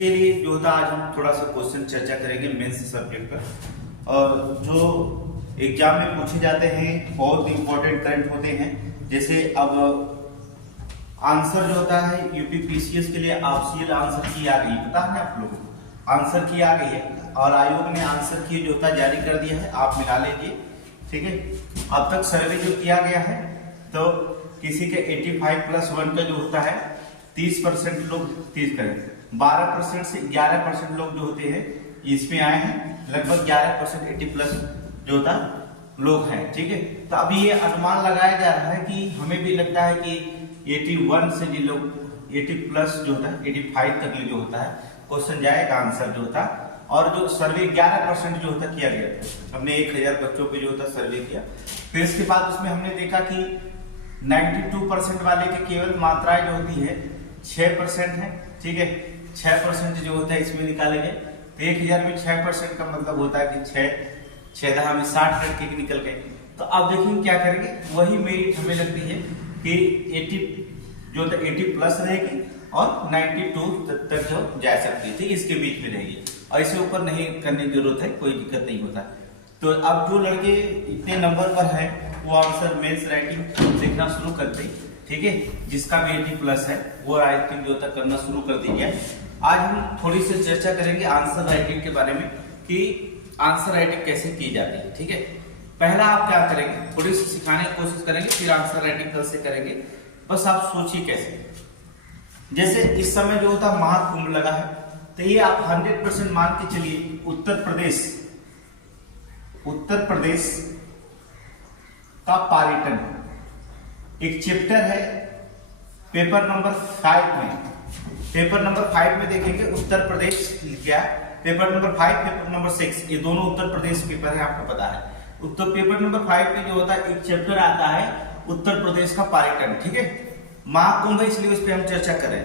के लिए जो था आज हम थोड़ा सा क्वेश्चन चर्चा करेंगे मेंस सब्जेक्ट पर। और जो एग्जाम में पूछे जाते हैं बहुत इंपॉर्टेंट करंट होते हैं। जैसे अब आंसर जो होता है यूपीपीसीएस के लिए ऑप्शनल आंसर की आ गई, पता है आप लोगों को आंसर की आ गई है और आयोग ने आंसर की जो होता जारी कर दिया है, आप मिला लीजिए। ठीक है, अब तक सर्वे जो किया गया है तो किसी के 85+1 का जो होता है 30% लोग 30 करें 12% से 11% लोग जो होते हैं इसमें आए हैं। लगभग 11% 80+ जो होता लोग हैं। ठीक है, तो अभी ये अनुमान लगाया जा रहा है कि हमें भी लगता है कि 81 से जो लोग 80+ जो होता है 85 तक जो होता है क्वेश्चन जाएगा आंसर जो होता। और जो सर्वे 11% जो होता किया गया था, हमने 1000 बच्चों पे जो होता सर्वे किया। फिर इसके बाद उसमें हमने देखा कि 92% वाले के केवल मात्राएं जो होती है 6% है। ठीक है, 6% जो होता है इसमें निकाले गए। तो 1000 में 6% का मतलब होता है कि 6 में 60 लड़के निकल गए। तो अब देखिए क्या करेंगे, वही मेरी हमें लगती है कि 80 जो 80+ रहेगी और 92 तक जो जा सकती है। ठीक, इसके बीच में रहेगी और इससे ऊपर नहीं करने की जरूरत है, कोई दिक्कत नहीं होता। तो अब जो लड़के इतने नंबर पर है वो आंसर मेंस राइटिंग लिखना शुरू करते हैं। ठीक है, जिसका भी 80+ है वो राइटिंग जो होता करना शुरू कर दीजिए। आज हम थोड़ी सी चर्चा करेंगे आंसर राइटिंग के बारे में कि आंसर राइटिंग कैसे की जाती है। ठीक है, पहला आप क्या करेंगे, थोड़ी सी सिखाने की कोशिश करेंगे, फिर आंसर राइटिंग कल से करेंगे। बस आप सोचिए कैसे, जैसे इस समय जो होता महाकुंभ लगा है, तो ये आप 100% मान के चलिए उत्तर प्रदेश का पर्यटन एक चैप्टर है पेपर नंबर 5 में देखेंगे उत्तर प्रदेश क्या है। पेपर नंबर 5 पेपर नंबर 6 ये दोनों उत्तर प्रदेश पेपर है, आपको पता है। उत्तर पेपर नंबर 5 में जो होता है एक चैप्टर आता है उत्तर प्रदेश का पर्यटन। ठीक है, महाकुंभ है इसलिए उस पर हम चर्चा करें।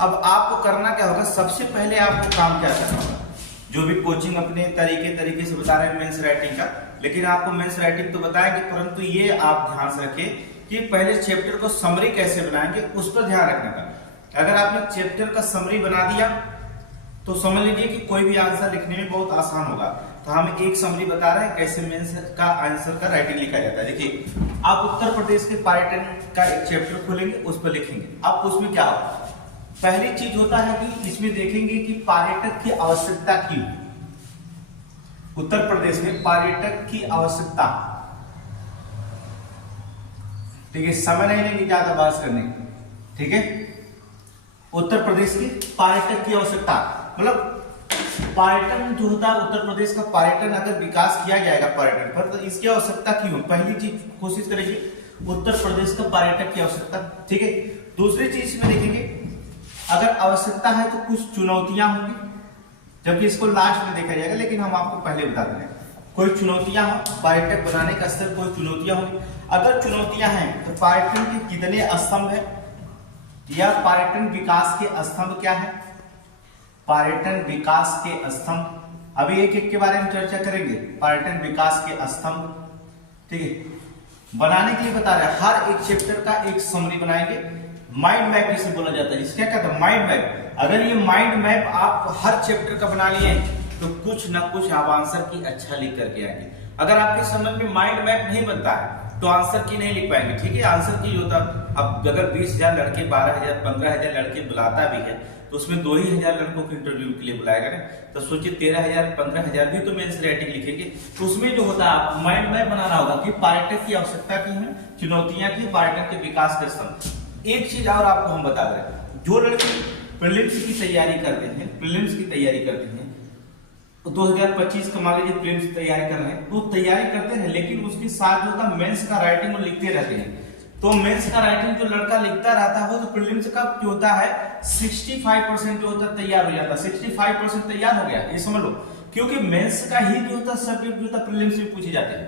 अब आपको करना क्या होगा, सबसे पहले आपको काम क्या करना होगा, जो भी कोचिंग अपने तरीके से बता रहे हैं मेंस राइटिंग का, लेकिन आपको मेंस राइटिंग तो बताएंगे, परंतु ये आप ध्यान से रखें कि पहले चैप्टर को समरी कैसे बनाएंगे उस पर ध्यान रखने का। अगर आपने चैप्टर का समरी बना दिया तो समझ लीजिए कि कोई भी आंसर लिखने में बहुत आसान होगा। तो हम एक समरी बता रहे हैं कैसे मेंस का आंसर का राइटिंग लिखा जाता है। देखिए, आप उत्तर प्रदेश के पर्यटन का एक चैप्टर खोलेंगे, उस पर लिखेंगे। अब उसमें क्या होगा, पहली चीज होता है कि इसमें देखेंगे कि पर्यटक की आवश्यकता क्यों, उत्तर प्रदेश में पर्यटक की आवश्यकता। ठीक है, समय नहीं लेंगे ज्यादा बात करने। ठीक है, उत्तर प्रदेश की पर्यटक की आवश्यकता मतलब पर्यटन जो होता है उत्तर प्रदेश का पर्यटन अगर विकास किया जाएगा पर्यटन पर, तो इसकी आवश्यकता क्यों, पहली चीज कोशिश करेंगे उत्तर प्रदेश का पर्यटक की आवश्यकता। ठीक है, दूसरी चीज में देखेंगे अगर आवश्यकता है तो कुछ चुनौतियां होंगी, जबकि इसको लास्ट में देखा जाएगा, लेकिन हम आपको पहले बता दें कोई चुनौतियां हो, पर्यटक बनाने का स्तर कोई चुनौतियां होंगी। अगर चुनौतियां हैं तो पर्यटन के कितने स्तंभ है या पर्यटन विकास के स्तंभ क्या है, पर्यटन विकास के स्तंभ। अभी एक एक के बारे में चर्चा करेंगे, पर्यटन विकास के स्तंभ। ठीक है, बनाने के लिए बता रहे हैं हर एक चैप्टर का एक समरी बनाएंगे। माइंड मैप जिसे बोला जाता है, इसका क्या था माइंड मैप। अगर ये माइंड मैप आप हर चैप्टर का बना लिए तो कुछ ना कुछ आप आंसर की अच्छा लिख करके आएंगे। अगर आपके समझ में माइंड मैप नहीं बनता है तो आंसर की नहीं लिख पाएंगे। ठीक है, आंसर की होता अब अगर 20,000 लड़के 12,000 15,000 लड़के बुलाता भी है तो उसमें 2,000 लड़कों को इंटरव्यू के लिए बुलाएगा ना, तो सोचिए 13,000 15,000 भी तो मेंस राइटिंग लिखेंगे। तो उसमें जो होता है माइंड मैप बनाना होगा कि पर्यटक की आवश्यकता की है, चुनौतियां की, पर्यटन के विकास के स्तंभ। एक चीज और आपको हम बता दें, जो लड़के प्रीलिम्स की तैयारी करते हैं तो 2025 का मान लीजिए प्रीलिम्स की तैयारी कर रहे हैं, तो तैयारी करते हैं, लेकिन उसके साथ जो होता मेंस का राइटिंग वो लिखते रहते हैं। तो मेंस का राइटिंग जो लड़का लिखता रहता है वो तो प्रीलिम्स का जो होता है 65% जो होता है तैयार हो जाता है। 65% तैयार हो गया, ये समझ लो, क्योंकि मेंस का ही जो होता सब्जेक्ट जो होता प्रीलिम्स में पूछे जाते हैं।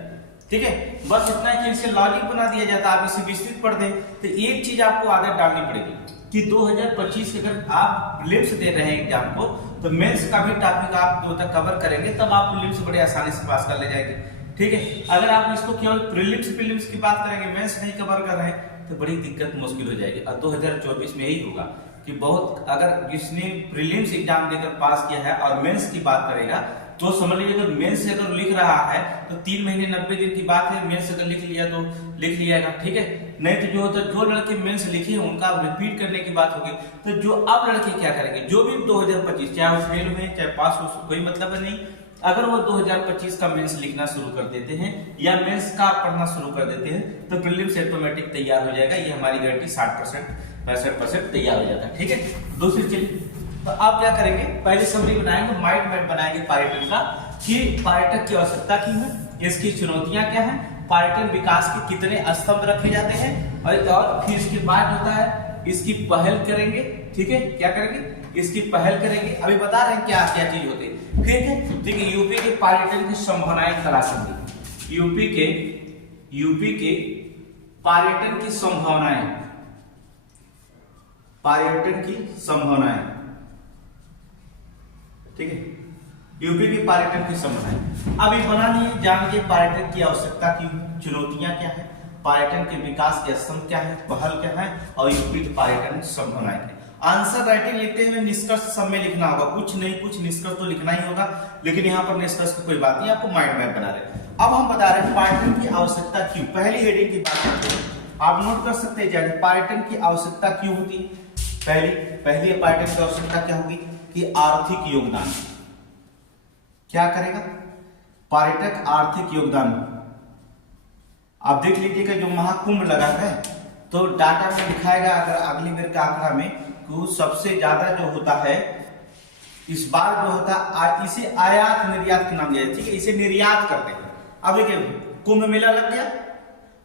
ठीक है, बस इतना ही इसे लॉजिक बना दिया जाता है, आप इसे विस्तृत पढ़ दें। तो एक चीज आपको आदत डालनी पड़ेगी कि 2025 अगर आप प्रीलिम्स दे रहे हैं एग्जाम को, तो मेंस का भी टॉपिक आप जो तक कवर करेंगे, तब आप प्रीलिम्स बड़े आसानी से पास कर ले जाएंगे। ठीक है, अगर आप इसको केवल प्रीलिम्स की बात करेंगे, मेंस नहीं कवर कर रहे हैं, तो बड़ी दिक्कत मुश्किल हो जाएगी। और 2024 में यही होगा कि बहुत, अगर जिसने प्रीलिम्स एग्जाम देकर पास किया है और मेंस की बात करेगा तो समझ लीजिए, अगर मेंस से अगर लिख रहा है तो 3 महीने 90 दिन की बात है, मेंस अगर लिख लिया तो लिख लिएगा, ठीक है। नहीं तो जो होता है, जो लड़के मेंस लिखे हैं उनका रिपीट करने की बात होगी। तो जो अब लड़के क्या करेंगे, जो भी 2025 चाहे वो फेल हुए चाहे पास हो, कोई मतलब नहीं, अगर वो 2025 का मेंस लिखना शुरू कर देते हैं या मेंस का पढ़ना शुरू कर देते हैं तो प्रीलिम्स ऑटोमेटिक तैयार हो जाएगा। ये हमारी गारंटी 60% 65% तैयार हो जाता है, ठीक है। दूसरी चीज, तो आप क्या करेंगे, पहले समरी बनाएंगे, माइंड मैप बनाएंगे पर्यटन का, कि पर्यटक की आवश्यकता क्यों है, इसकी चुनौतियां क्या है, पर्यटन विकास के कितने स्तंभ रखे जाते हैं, और फिर इसके बाद होता है इसकी पहल करेंगे, ठीक है। क्या करेंगे, इसकी पहल करेंगे। अभी बता रहे हैं क्या क्या चीज होती है, ठीक है। देखिए, यूपी के पर्यटन की संभावनाएं तलाश करेंगे, यूपी के पर्यटन की संभावनाएं, पर्यटन की संभावनाएं, ठीक है। यूपी के पर्यटन की संभावनाएं अभी बना नहीं है, जानिए पर्यटन की आवश्यकता की चुनौतियां क्या है, पर्यटन के विकास के स्तंभ क्या है, पहल क्या है, और यूपी के पर्यटन संभावनाएं क्या है। आंसर राइटिंग लिखते हुए निष्कर्ष सब में लिखना होगा, कुछ नहीं कुछ निष्कर्ष तो लिखना ही होगा, लेकिन यहाँ पर निष्कर्ष की कोई बात नहीं, आपको माइंड मैप बना रहे हैं। अब हम बता रहे हैं पर्यटन की आवश्यकता क्यों, पहली हेडिंग की बात करते हैं, आप नोट कर सकते हैं, पर्यटन की आवश्यकता क्यों होती है। पहली पर्यटन की आवश्यकता क्या होगी कि आर्थिक योगदान, क्या करेगा पर्यटक, आर्थिक योगदान। आप देख लीजिएगा जो महाकुंभ लगा है तो डाटा में दिखाएगा, अगर अगली बार का आंकड़ा में, तो सबसे ज्यादा जो होता है इस बार जो होता है, इसे आयात निर्यात के नाम दिया है, ठीक है, इसे निर्यात करते हैं। अब देखिए कुंभ मेला लग गया,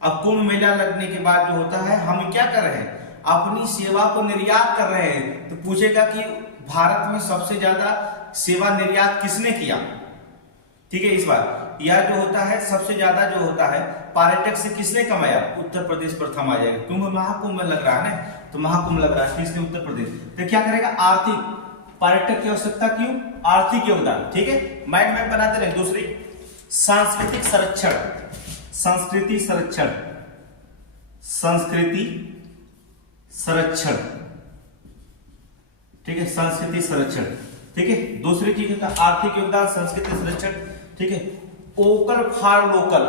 अब कुंभ मेला लगने के बाद जो होता है, हम क्या कर रहे हैं, अपनी सेवा को निर्यात कर रहे हैं। तो पूछेगा कि भारत में सबसे ज्यादा सेवा निर्यात किसने किया, ठीक है। इस बार यह जो होता है सबसे ज्यादा जो होता है पर्यटक से किसने कमाया, उत्तर प्रदेश प्रथम आ जाएगा। कुंभ महाकुंभ लग रहा है ना, तो महाकुंभ लग रहा है किसने, उत्तर प्रदेश। तो क्या करेगा, आर्थिक, पर्यटक की आवश्यकता क्यों, आर्थिक योगदान, ठीक है। माइंड मैप बनाते रहे। दूसरी, सांस्कृतिक संरक्षण, संस्कृति संरक्षण, संस्कृति संरक्षण, ठीक है, संस्कृति संरक्षण, ठीक है। दूसरी चीज होता है आर्थिक योगदान, संस्कृति संरक्षण, ठीक है। Vocal for local,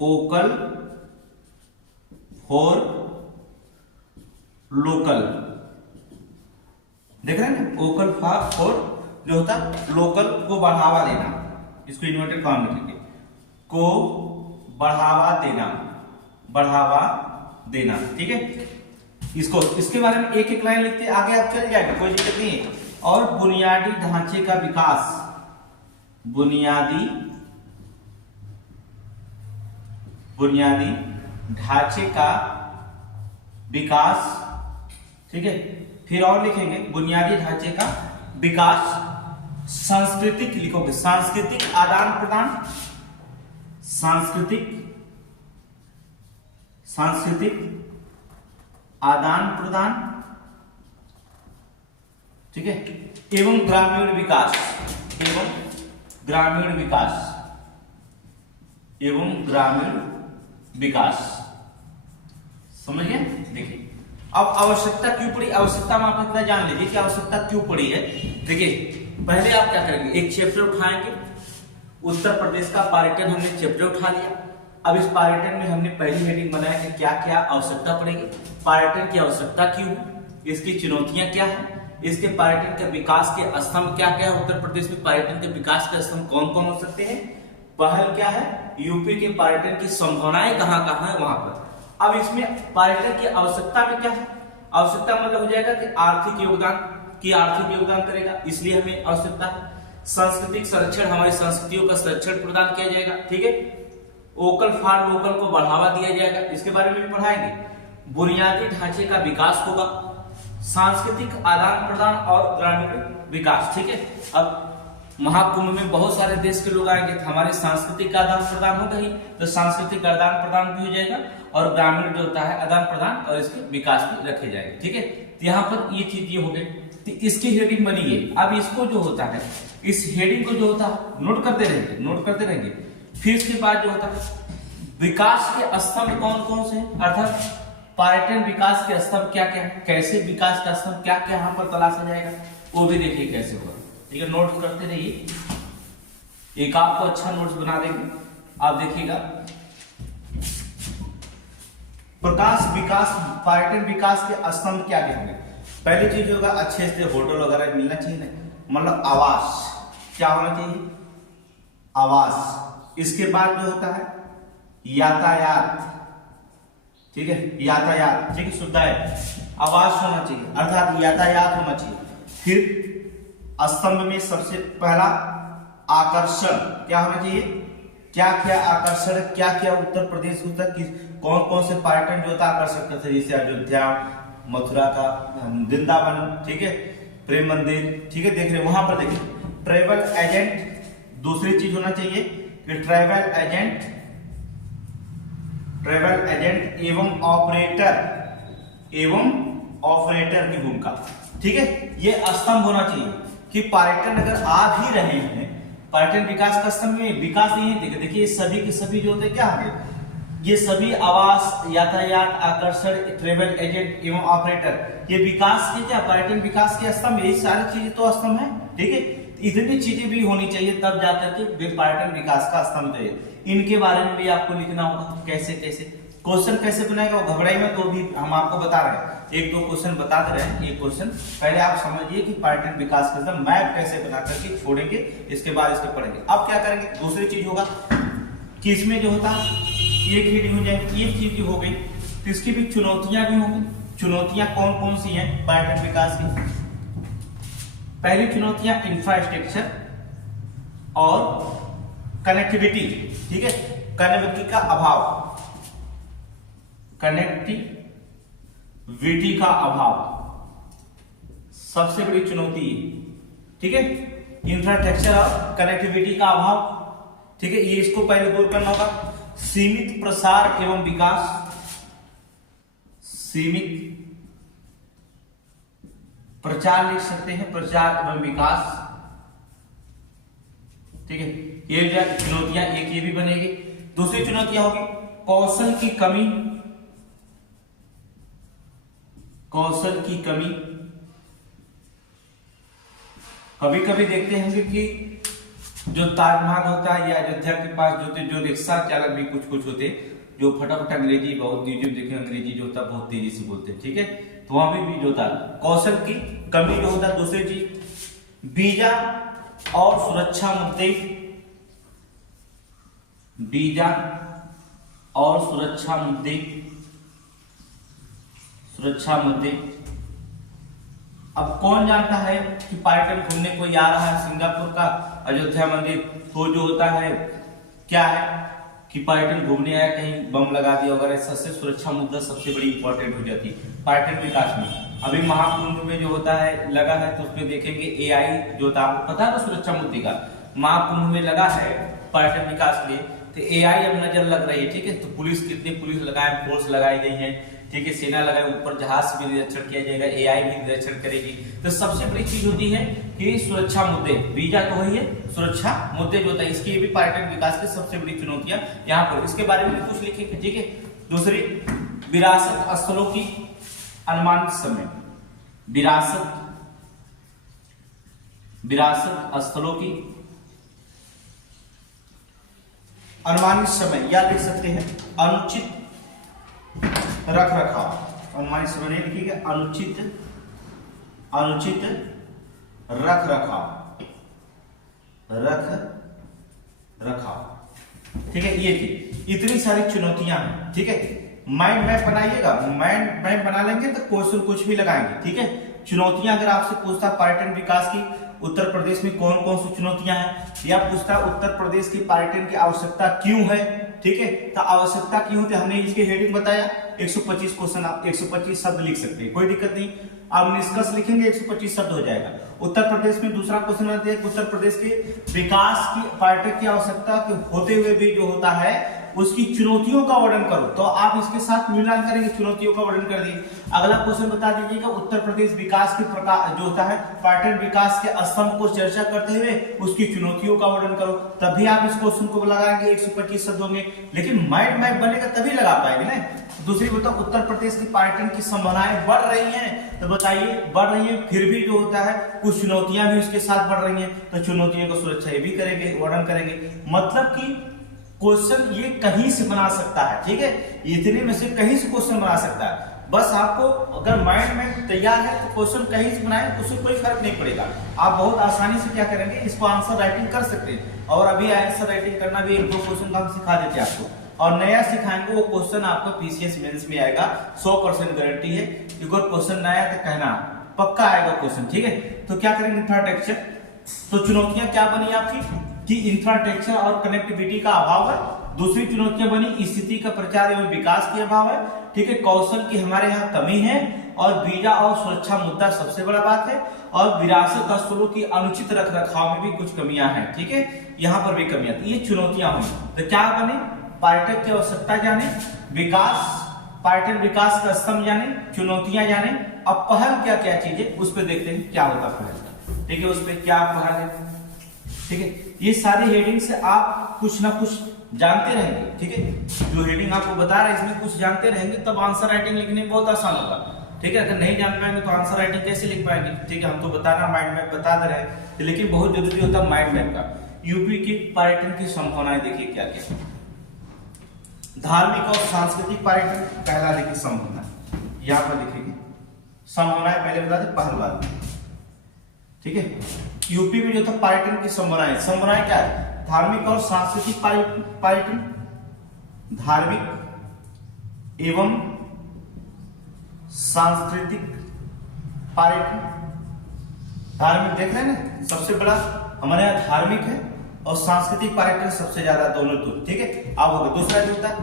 vocal for local, देख रहे हैं ना, वोकल फॉर जो होता है लोकल को बढ़ावा देना, इसको इन्वर्टेड फॉर्म में लिखिए, को बढ़ावा देना, बढ़ावा देना, ठीक है। इसको, इसके बारे में एक एक लाइन लिखते हैं, आगे आप चल जाएगा, कोई दिक्कत नहीं है। और बुनियादी ढांचे का विकास, बुनियादी ढांचे का विकास, ठीक है। फिर और लिखेंगे बुनियादी ढांचे का विकास, सांस्कृतिक लिखोगे, सांस्कृतिक आदान प्रदान, सांस्कृतिक आदान प्रदान, ठीक है, एवं ग्रामीण विकास, एवं ग्रामीण विकास, एवं ग्रामीण विकास, समझ गए। देखिए अब आवश्यकता क्यों पड़ी, आवश्यकता में आप इतना जान लीजिए कि आवश्यकता क्यों पड़ी है। देखिए पहले आप क्या करेंगे, एक चैप्टर उठाएंगे, उत्तर प्रदेश का पर्यटन हमने चैप्टर उठा लिया। अब इस पर्यटन में हमने पहली हेडिंग बनाया कि क्या क्या आवश्यकता पड़ेगी, पर्यटन की आवश्यकता क्यों, इसकी चुनौतियां क्या है, इसके पर्यटन के विकास के स्तंभ क्या क्या है, उत्तर प्रदेश में पर्यटन के विकास के स्तंभ कौन कौन हो सकते हैं, पहल क्या है, यूपी के पर्यटन की संभावनाएं कहां कहां है वहां पर। अब इसमें पर्यटन की आवश्यकता में क्या है, आवश्यकता मतलब हो जाएगा कि आर्थिक योगदान, की आर्थिक योगदान करेगा, इसलिए हमें आवश्यकता है। सांस्कृतिक संरक्षण, हमारी संस्कृतियों का संरक्षण प्रदान किया जाएगा, ठीक है। वोकल फॉर लोकल को बढ़ावा दिया जाएगा, इसके बारे में भी पढ़ाएंगे। बुनियादी ढांचे का विकास होगा, सांस्कृतिक आदान प्रदान और ग्रामीण विकास, ठीक है। अब महाकुंभ में बहुत सारे देश के लोग आएंगे, तो हमारे सांस्कृतिक आदान प्रदान होगा ही, तो सांस्कृतिक आदान प्रदान भी हो जाएगा, और ग्रामीण जो होता है आदान प्रदान और इसके विकास भी रखे जाएंगे, ठीक है। तो यहाँ पर ये चीज ये हो गई, तो इसकी हेडिंग बनी है। अब इसको जो होता है, इस हेडिंग को जो होता है नोट करते रहेंगे। फिर इसके बाद जो होता है विकास के स्तंभ कौन कौन से, अर्थात पर्यटन विकास के स्तंभ क्या क्या है, कैसे विकास का स्तंभ क्या क्या यहाँ पर तलाशा जाएगा, वो भी देखिए कैसे होगा। ठीक है, नोट्स करते रहिए, एक आपको अच्छा नोट्स बना देंगे। आप देखिएगा, प्रकाश विकास पर्यटन विकास के स्तंभ क्या क्या होंगे। पहली चीज होगा अच्छे से होटल वगैरह मिलना चाहिए ना, मतलब आवास क्या होना चाहिए, आवास। इसके बाद जो होता है यातायात, ठीक है, यातायात, ठीक है, सुविधा है, आवास होना चाहिए अर्थात यातायात होना चाहिए। फिर स्तंभ में सबसे पहला आकर्षण क्या होना चाहिए, क्या क्या आकर्षण, क्या क्या उत्तर प्रदेश कौन कौन से पर्यटन जो था आकर्षक करते हैं, जैसे अयोध्या, मथुरा का वृंदावन, ठीक है, प्रेम मंदिर, ठीक है, देख रहे वहां पर देखिए ट्रैवल एजेंट। दूसरी चीज होना चाहिए कि ट्रैवल एजेंट एवं ऑपरेटर की भूमिका, ठीक है, ये स्तंभ होना चाहिए कि पर्यटन अगर आ भी रहे हैं, पर्यटन विकास का स्तंभ में विकास नहीं है। देखिए सभी के सभी जो होते हैं क्या होंगे, ये सभी आवास, यातायात, आकर्षण, ट्रेवल एजेंट एवं ऑपरेटर, ये विकास के क्या, पर्यटन विकास के स्तंभ, यही सारी चीजें तो स्तंभ है। ठीक है, इतनी चीजें भी होनी चाहिए तब जाकर के पर्यटन विकास का स्तंभ चाहिए। इनके बारे में भी आपको लिखना होगा, कैसे कैसे क्वेश्चन कैसे बनाएगा, वो घबराई में, तो भी हम आपको बता रहे हैं, एक दो क्वेश्चन बता दे रहे हैं। ये क्वेश्चन पहले आप समझिए कि पर्यटन विकास का मैप कैसे बना करके छोड़ेंगे, इसके बाद इसके पढ़ेंगे। अब क्या करेंगे, दूसरी चीज होगा कि इसमें जो होता है एक रीडिंग हो जाएगी, एक चीज हो गई, तो इसकी भी चुनौतियां भी होंगी। चुनौतियां कौन कौन सी हैं पर्यटन विकास की। पहली चुनौतियां इंफ्रास्ट्रक्चर और कनेक्टिविटी, ठीक है, कनेक्टिविटी का अभाव, कनेक्टिविटी का अभाव सबसे बड़ी चुनौती है। ठीक है, इंफ्रास्ट्रक्चर और कनेक्टिविटी का अभाव, ठीक है, ये इसको पहले दूर करना होगा। सीमित प्रसार एवं विकास, सीमित प्रचार लिख सकते हैं, प्रचार एवं विकास, ठीक है, ये चुनौतियां एक ये भी बनेगी। दूसरी चुनौतियां होगी कौशल की कमी, कौशल की कमी। कभी कभी देखते होंगे कि जो ताजमहल होता है या अयोध्या के पास जो रिक्शा चालक भी कुछ होते, जो फटाफट अंग्रेजी, बहुत यूट्यूब देखे अंग्रेजी जो होता है बहुत तेजी से बोलते हैं, ठीक है, तो वहां भी जो होता है कौशल की कमी जो होता है। दूसरी चीज वीजा और सुरक्षा मुद्दे, वीजा और सुरक्षा मुद्दे, सुरक्षा मुद्दे। अब कौन जानता है कि पर्यटन घूमने कोई आ रहा है सिंगापुर का अयोध्या मंदिर, तो जो होता है क्या है कि पर्यटन घूमने आया, कहीं बम लगा दिया वगैरह, सबसे सुरक्षा मुद्दा सबसे बड़ी इंपॉर्टेंट हो जाती है पर्यटन विकास में। अभी महाकुंभ में जो होता है लगा है, तो उसमें देखेंगे एआई जो होता है, आपको पता है ना सुरक्षा मुद्दे का, महाकुंभ में लगा है पर्यटन विकास के लिए, तो एआई अब नजर लग रही है। ठीक है, तो पुलिस, कितनी पुलिस लगाए, फोर्स लगाई गई है, ठीक है, सेना लगाए, ऊपर जहाज से भी निरीक्षण किया जाएगा, एआई भी निरीक्षण करेगी। तो सबसे बड़ी चीज होती है कि सुरक्षा मुद्दे, वीजा तो वही है, सुरक्षा मुद्दे जो होता है, इसकी भी पर्यटन विकास की सबसे बड़ी चुनौतियां यहाँ पर, इसके बारे में कुछ लिखेंगे। ठीक है, दूसरी विरासत स्थलों की अनुमानित समय, विरासत स्थलों की अनुमानित समय, या लिख सकते हैं अनुचित रख रखाव, अनुमानित समय नहीं लिखिएगा, अनुचित रख रखाव, ठीक है, ये थी, इतनी सारी चुनौतियां हैं। ठीक है, माइंड मैप बनाइएगा, माइंड मैप बना लेंगे तो क्वेश्चन कुछ भी लगाएंगे। ठीक है, चुनौतियां अगर आपसे पूछता पर्यटन विकास की उत्तर प्रदेश में कौन कौन सी चुनौतियां हैं, या पूछता उत्तर प्रदेश की पर्यटन की आवश्यकता क्यों है, ठीक है, तो आवश्यकता क्यों होती है, हमने इसके हेडिंग बताया, 125 क्वेश्चन, आप 125 शब्द लिख सकते हैं, कोई दिक्कत नहीं। आप निष्कर्ष लिखेंगे 125 शब्द हो जाएगा। उत्तर प्रदेश में दूसरा क्वेश्चन आता है, उत्तर प्रदेश के विकास की पर्यटक की आवश्यकता के होते हुए भी जो होता है उसकी चुनौतियों का वर्णन करो, तो आप इसके साथ मिलान करेंगे, चुनौतियों का वर्णन कर दिए। अगला क्वेश्चन बता दीजिएगा उत्तर प्रदेश विकास के प्रकार जो होता है पर्यटन विकास के स्तंभ को चर्चा करते हुए उसकी चुनौतियों का वर्णन करो, तभी आप इस क्वेश्चन को लगाएंगे, 125 शब्द होंगे। लेकिन माइंड मैप बनेगा तभी लगा पाएंगे ना, दूसरी बताओ उत्तर प्रदेश की पर्यटन की संभावनाएं बढ़ रही हैं, तो बताइए बढ़ रही है, फिर भी जो होता है कुछ चुनौतियां भी उसके साथ बढ़ रही हैं, तो चुनौतियों को सुरक्षा ये भी करेंगे, वर्णन करेंगे। मतलब कि क्वेश्चन ये कहीं से बना सकता है, ठीक है, इतने में से कहीं से क्वेश्चन बना सकता है। बस आपको अगर माइंड में तैयार है तो क्वेश्चन कहीं से बनाए तो उससे कोई फर्क नहीं पड़ेगा। आप बहुत आसानी से क्या करेंगे, इसको आंसर राइटिंग कर सकते हैं। और अभी आंसर राइटिंग करना भी 1-2 क्वेश्चन का हम सिखा देते हैं आपको, और नया सिखाएंगे वो क्वेश्चन आपका पीसीएस मेंस में आएगा, 100% गारंटी है। अगर क्वेश्चन नया तो कहना पक्का आएगा क्वेश्चन, ठीक है। तो क्या करेंगे, इंफ्रास्ट्रक्चर, तो चुनौतियां क्या बनी आपकी कि इंफ्रास्ट्रक्चर और कनेक्टिविटी का अभाव है। दूसरी चुनौतियां बनी स्थिति का प्रचार एवं विकास के अभाव है, ठीक है, कौशल की हमारे यहाँ कमी है, और वीजा और सुरक्षा मुद्दा सबसे बड़ा बात है, और विरासत स्थलों की अनुचित रख रखाव में भी कुछ कमियां हैं, ठीक है, यहाँ पर भी कमियां, ये चुनौतियां हुई। तो क्या बने, पर्यटक की आवश्यकता जाने, विकास, पर्यटन विकास का स्तंभ जाने, चुनौतियां जाने। अब पहल क्या क्या चीजें उस पर देखते हैं क्या होता पहल, ठीक है, उस पर क्या पहल है, ठीक है। ये सारी हेडिंग से आप कुछ ना कुछ जानते रहेंगे, ठीक है, जो हेडिंग आपको बता रहे हैं इसमें कुछ जानते रहेंगे, तब आंसर राइटिंग लिखने में बहुत आसान होगा, ठीक है। अगर नहीं जान पाएंगे तो आंसर राइटिंग कैसे लिख पाएंगे, ठीक है। हम तो बताना माइंड मैप बता दे रहे हैं, लेकिन बहुत जरूरी होता है माइंड मैप का। यूपी की पर्यटन की संभावनाएं देखिए क्या क्या, धार्मिक और सांस्कृतिक पर्यटन, पहला देखिए संभावना, यहाँ पर लिखेंगे संभावनाएं, पहले बता दें पहल बात, ठीक है। यूपी में जो था पर्यटन की संभावनाएं क्या है, धार्मिक और सांस्कृतिक पर्यटन, धार्मिक एवं सांस्कृतिक पर्यटन। धार्मिक देख रहे हैं ना, सबसे बड़ा हमारे यहाँ धार्मिक है, और सांस्कृतिक पर्यटन सबसे ज्यादा, दोनों तो, ठीक है। अब होगा दूसरा जो होता है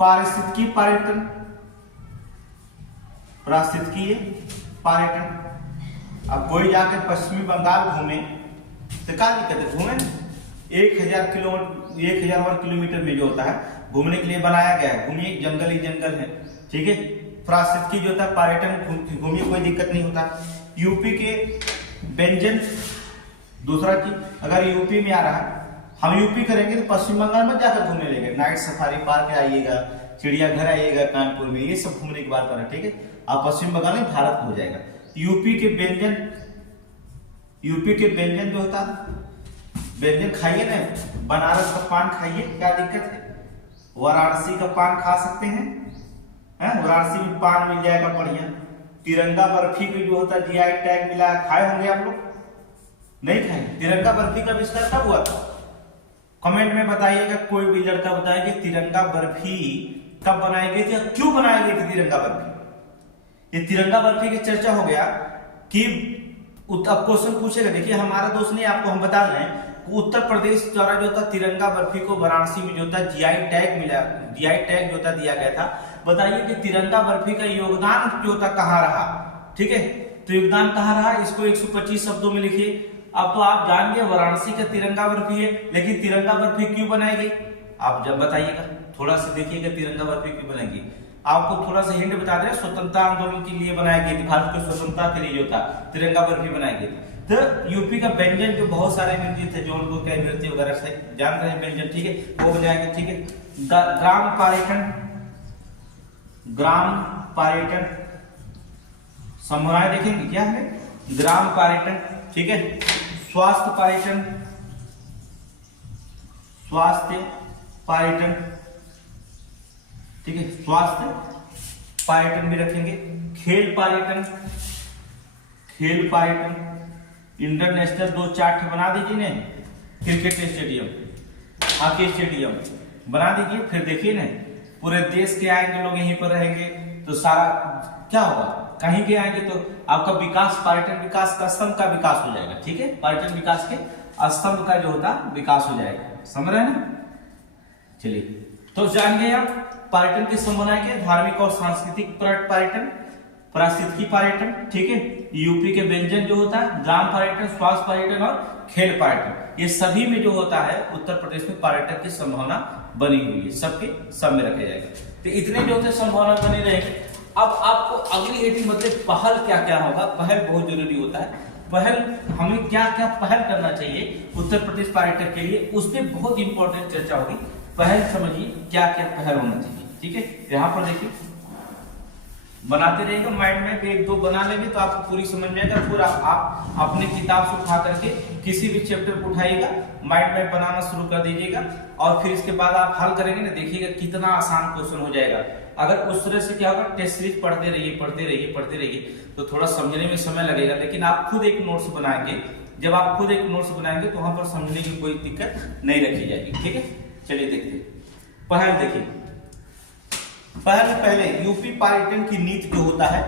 पारिस्थितिकी पर्यटन, पारिस्थितिकीय पर्यटन। अब कोई जाकर पश्चिमी बंगाल घूमे तो क्या दिक्कत है, घूमे 1000 वर्ग किलोमीटर में जो होता है घूमने के लिए बनाया गया है, घूमिए, जंगल ही जंगल है, ठीक है। पारिस्थितिकी जो होता है पर्यटन, घूमिए, कोई दिक्कत नहीं होता। यूपी के व्यंजन, दूसरा की अगर यूपी में आ रहा है, हम यूपी करेंगे तो पश्चिम बंगाल में जाकर घूमने लेंगे, नाइट सफारी पार्क आइएगा, चिड़ियाघर आइएगा कानपुर में, ये सब घूमने की बात कर रहे हैं, ठीक है। आप पश्चिम बंगाल में भारत हो जाएगा। यूपी के व्यंजन, यूपी के व्यंजन जो होता है, व्यंजन खाइए ना, बनारस का पान खाइए, क्या दिक्कत है, वाराणसी का पान खा सकते हैं, वाराणसी में पान मिल जाएगा बढ़िया। तिरंगा बर्फी में जो होता है जीआई टैग मिला, खाए होंगे आप लोग, नहीं खाए। तिरंगा बर्फी का आविष्कार कब हुआ था, कमेंट में बताइएगा, कोई भी लड़का बताए कि तिरंगा बर्फी कब बनाई गई थी, क्यों बनाई गई थी तिरंगा बर्फी। ये तिरंगा बर्फी की चर्चा हो गया कि अब क्वेश्चन पूछेगा, देखिए हमारा दोस्त नहीं, आपको हम बता रहे हैं, उत्तर प्रदेश द्वारा जो था तिरंगा बर्फी को वाराणसी में जो था जीआई टैग मिला, जीआई टैग जो था दिया गया था। बताइए कि तिरंगा बर्फी का योगदान जो था कहाँ रहा, ठीक है, तो योगदान कहाँ रहा, इसको 125 शब्दों में लिखिए। अब तो आप जान गए वाराणसी का तिरंगा बर्फी है, लेकिन तिरंगा बर्फी क्यों बनाई गई, आप जब बताइएगा, थोड़ा सा देखिएगा तिरंगा बर्फी क्यों बनाई गई। आपको थोड़ा सा हिंट बता दें, स्वतंत्रता आंदोलन के लिए बनाई गई थी, भारत की स्वतंत्रता के लिए जो था तिरंगा बर्फी बनाई गई थी। तो यूपी का व्यंजन जो बहुत सारे व्यंजन थे, जौनपुर के मिर्ची वगैरह से जान रहे हैं व्यंजन, ठीक है, वो बनाएंगे, ठीक है। ग्राम पर्यटन, ग्राम पर्यटन संभावनाएं देखेंगे क्या है, ग्राम पर्यटन, ठीक है। स्वास्थ्य पर्यटन, स्वास्थ्य पर्यटन, ठीक है, स्वास्थ्य पर्यटन भी रखेंगे। खेल पर्यटन, खेल पर्यटन, इंटरनेशनल 2-4 बना दीजिए ने, क्रिकेट स्टेडियम, हॉकी स्टेडियम बना दीजिए, फिर देखिए ना पूरे देश के आएंगे लोग, यहीं पर रहेंगे, तो सारा क्या होगा, कहीं के आएंगे तो आपका विकास, पर्यटन विकास का स्तंभ का विकास हो जाएगा, ठीक है, पर्यटन विकास के स्तंभ का जो होता विकास हो जाएगा, समझ रहे हैं ना। चलिए, तो जान गए आप पर्यटन की संभावनाएं क्या, धार्मिक और सांस्कृतिक पर्यटन, पारिस्थितिकी पर्यटन, ठीक है, यूपी के व्यंजन जो होता है, ग्राम पर्यटन, स्वास्थ्य पर्यटन और खेल पर्यटन, ये सभी में जो होता है उत्तर प्रदेश में पर्यटन की संभावना बनी हुई है, सबके सब में रखे जाएगा। तो इतने जो होते संभावना बनी रहेगी। अब आपको अगली हेडिंग मतलब पहल क्या क्या होगा, पहल बहुत जरूरी होता है, पहल हमें क्या क्या पहल करना चाहिए उत्तर प्रदेश पर्यटन के लिए, उस पर बहुत इंपॉर्टेंट चर्चा होगी। पहल समझिए क्या क्या पहल होना चाहिए। ठीक है, यहाँ पर देखिए बनाते रहेगा, माइंड मैप एक दो बना लेंगे तो आपको पूरी समझ में आएगा। पूरा आप अपने किताब से उठा करके किसी भी चैप्टर को उठाइएगा, माइंड मैप बनाना शुरू कर दीजिएगा और फिर इसके बाद आप हल करेंगे ना, देखिएगा कितना आसान क्वेश्चन हो जाएगा। अगर उस तरह से क्या होगा, टेस्ट सीरीज पढ़ते रहिए तो थोड़ा समझने में समय लगेगा, लेकिन आप खुद एक नोट्स बनाएंगे, जब आप खुद एक नोट्स बनाएंगे तो वहां पर समझने की कोई दिक्कत नहीं रखी जाएगी। ठीक है, चलिए देखते हैं। पहल देखिए, पहले यूपी पर्यटन की नीति जो होता है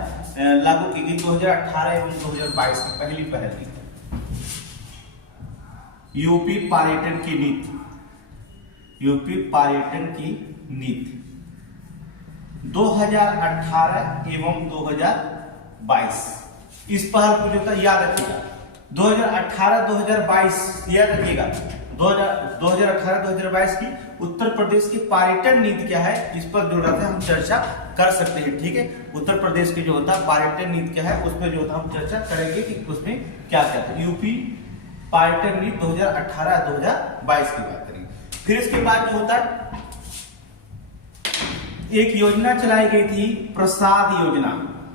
लागू की गई 2018 एवं 2022 की पहली पहल की यूपी पर्यटन की नीति, यूपी पर्यटन की नीति 2018 एवं 2022। इस पहल को जो था याद रखिएगा, 2018-2022 याद रखिएगा। 2018-2022 की उत्तर प्रदेश की पर्यटन नीति क्या है, इस पर जो रहता है हम चर्चा कर सकते हैं। ठीक है, उत्तर प्रदेश की जो होता है पर्यटन नीति क्या है, उस पर जो होता है हम चर्चा करेंगे कि उसमें क्या क्या था। यूपी पर्यटन नीति 2018-2022 की बात करेंगे। फिर इसके बाद जो होता है एक योजना चलाई गई थी, प्रसाद योजना,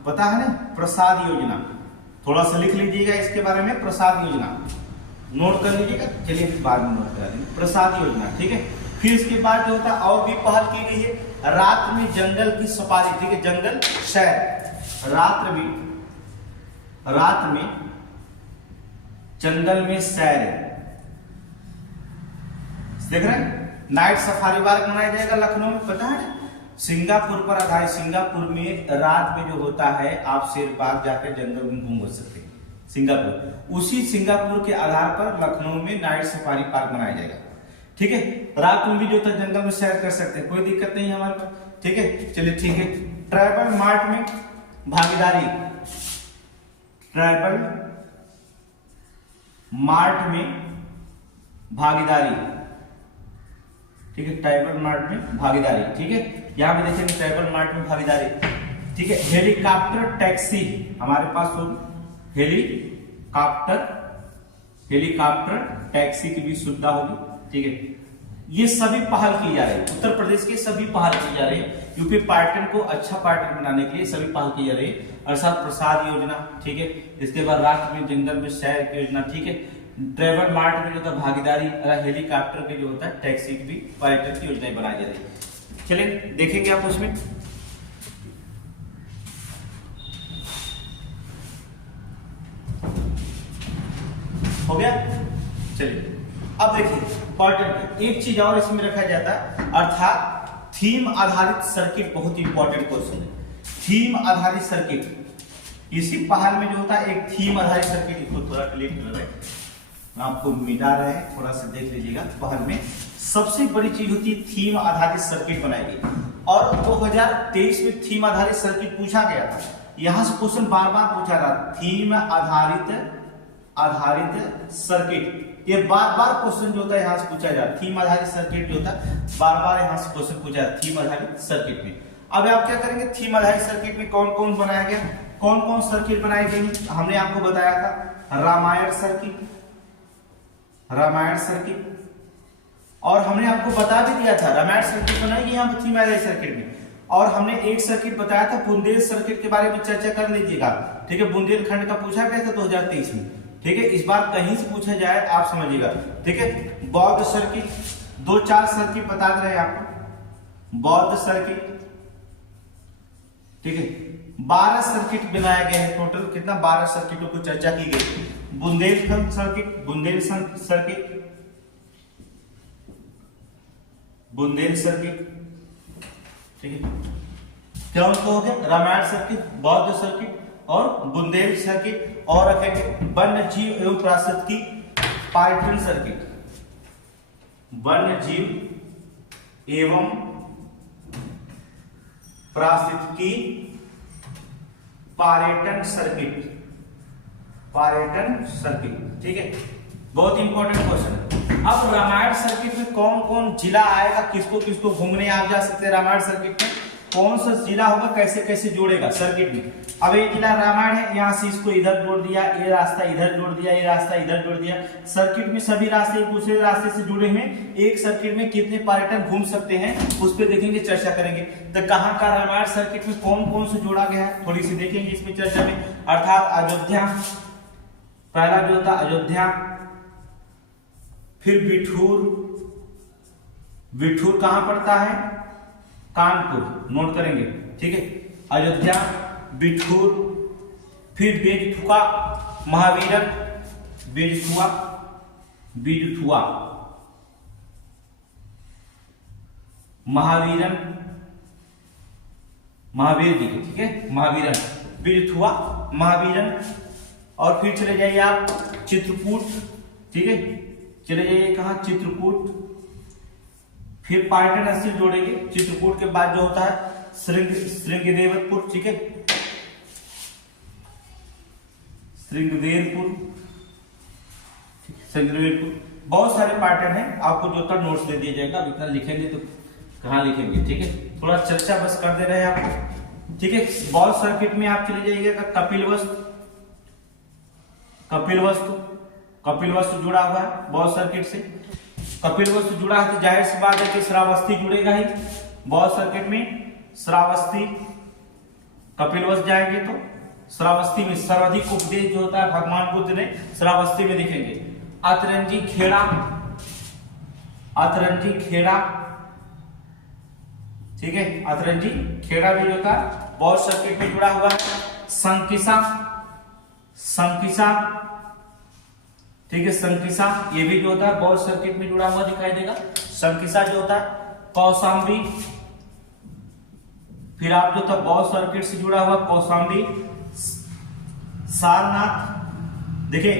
पता है ना, प्रसाद योजना, थोड़ा सा लिख लीजिएगा इसके बारे में, प्रसाद योजना नोट कर लीजिएगा। चलिए बाद में नोट करा देंगे, प्रसाद योजना। ठीक है, फिर इसके बाद जो होता है और भी पहल की गई है, रात में जंगल की सफारी। ठीक है, जंगल सैर, रात में जंगल में सैर, देख रहे हैं, नाइट सफारी पार्क बनाया जाएगा लखनऊ में, पता है। सिंगापुर पर आधारित, सिंगापुर में रात में जो होता है आप शेर बाग जाकर जंगल में घूम सकते हैं। सिंगापुर, उसी सिंगापुर के आधार पर लखनऊ में नाइट सफारी पार्क बनाया जाएगा। ठीक है, रात में भी जो था जंगल में सैर कर सकते हैं, कोई दिक्कत नहीं है हमारे पास। ठीक है, चलिए ठीक है। ट्राइबल मार्ट में भागीदारी, ट्राइबल मार्ट में भागीदारी। ठीक है, ट्राइबल मार्ट में भागीदारी। ठीक है, यहां पे देखेंगे ट्राइबल मार्ट में भागीदारी। ठीक है, हेलीकॉप्टर टैक्सी हमारे पास होगी, हेलीकॉप्टर टैक्सी की भी सुविधा होगी। ठीक है, ये सभी पहल की जा रही है, उत्तर प्रदेश के सभी पहल की जा रही है, यूपी पर्यटन को अच्छा पर्यटन बनाने के लिए सभी पहल की जा रही है। अर्थात प्रसाद योजना, ठीक है, इसके बाद रात में जंगल में सैर की योजना। ठीक है, ट्रेवल मार्ट में जो था भागीदारी, हेलीकॉप्टर के जो होता है टैक्सी की भी पर्यटन की योजना बनाई जा रही है। चलिए देखेंगे आप उसमें। हो गया, चलिए अब देखिए पर्यटन एक चीज और इसमें रखा जाता है, अर्थात थीम आधारित सर्किट। बहुत इंपॉर्टेंट क्वेश्चन है, थीम आधारित सर्किट। इसी पहल में जो होता है एक थीम आधारित सर्किट, इसको थोड़ा क्लिक कर रहे हैं, आपको मिला रहे हैं, थोड़ा सा देख लीजिएगा। पहल में सबसे बड़ी चीज होती है थीम आधारित सर्किट बनाएगी, और 2023 में थीम आधारित सर्किट पूछा गया था। यहां से क्वेश्चन बार बार पूछा रहा, थीम आधारित सर्किट, ये बार बार क्वेश्चन जो होता है यहां से पूछा जाता है। थीम आधारित सर्किट जो होता है बार बार यहां से क्वेश्चन पूछा जाता है थीम आधारित सर्किट में। अब आप क्या करेंगे, थीम आधारित सर्किट में कौन कौन बनाया गया, कौन कौन सर्किट बनाई गई, हमने आपको बताया था रामायण सर्किट, और हमने आपको बता भी दिया था रामायण सर्किट बनाएगी यहाँ पे थीम आधारित सर्किट में। और हमने एक सर्किट बताया था बुंदेल सर्किट के बारे में चर्चा कर लीजिएगा। ठीक है, बुंदेलखंड का पूछा गया था 2023 में। ठीक है, इस बार कहीं से पूछा जाए आप समझिएगा। ठीक है, बौद्ध सर्किट, 2-4 सर्किट बता दे रहे हैं आपको, बौद्ध सर्किट। ठीक है, 12 सर्किट बनाया गया है, टोटल कितना 12 सर्किटों को चर्चा की गई। Bundelkhand circuit, Bundel circuit. ठीक है, क्या उनको हो गया, रामायण सर्किट, बौद्ध सर्किट और बुंदेल सर्किट। और रखेंगे वन्य जीव एवं पारिस्थितिकी पर्यटन सर्किट, वन्य जीव एवं पारिस्थितिकी पर्यटन सर्किट। ठीक है, बहुत इंपॉर्टेंट क्वेश्चन है। अब रामायण सर्किट में कौन कौन जिला आएगा, किसको किसको घूमने आप जा सकते हैं रामायण सर्किट में, कौन सा जिला होगा, कैसे कैसे जोड़ेगा सर्किट में। अब ये जिला रामायण है, यहाँ से इसको इधर जोड़ दिया, ये रास्ता इधर जोड़ दिया, ये रास्ता इधर जोड़ दिया। सर्किट में सभी रास्ते एक दूसरे रास्ते से जुड़े हुए, एक सर्किट में कितने पर्यटन घूम सकते हैं उस पर देखेंगे, चर्चा करेंगे। तो कहाँ का रामायण सर्किट में कौन कौन से जोड़ा गया है थोड़ी सी देखेंगे इसमें चर्चा में। अर्थात अयोध्या, पहला जो था अयोध्या, फिर बिठूर, बिठूर कहां पड़ता है, कानपुर, नोट करेंगे, ठीक है। अयोध्या, बिठूर, फिर बेजथुआ, महावीरन, बेजथुआ, बेजथुआ, महावीरन, महावीर जी के, ठीक है, महावीरन, बेजथुआ, महावीरन। और फिर चले जाइए आप चित्रकूट, ठीक है, चले जाइए कहा, चित्रकूट, फिर पर्यटन स्थल जोड़ेंगे। चित्रकूट के बाद जो होता है श्रृंगदेवपुर, ठीक है, श्रृंगदेवपुर, श्रृंगदेवपुर। बहुत सारे पर्यटन है, आपको जो था नोट्स दे दिया जाएगा। अब इतना लिखेंगे तो कहाँ लिखेंगे, ठीक है, थोड़ा चर्चा बस कर दे रहे हैं आपको, ठीक है। बॉल सर्किट में आप चले जाइएगा कपिलवस्तु, कपिलवस्तु, कपिलवस्तु जुड़ा हुआ है बॉल सर्किट से। कपिलवस्तु जुड़ा है तो जाहिर सी बात है कि श्रावस्ती जुड़ेगा ही बॉल सर्किट में। श्रावस्ती, कपिलवस्तु जाएंगे तो श्रावस्ती में सर्वाधिक उपदेश जो होता है भगवान बुद्ध ने श्रावस्ती में दिखेंगे। अतरंजी खेड़ा, अतरंजी खेड़ा, ठीक है, अतरंजी खेड़ा भी जो था बॉल सर्किट में जुड़ा हुआ है। संकिसा, संकिसा, ठीक है, संकिसा ये भी जो होता है बॉल सर्किट में जुड़ा हुआ दिखाई देगा। संकिसा जो होता है, कौशाम्बी, फिर आप जो था बॉल सर्किट से जुड़ा हुआ कौशाम्बी, सारनाथ। देखिए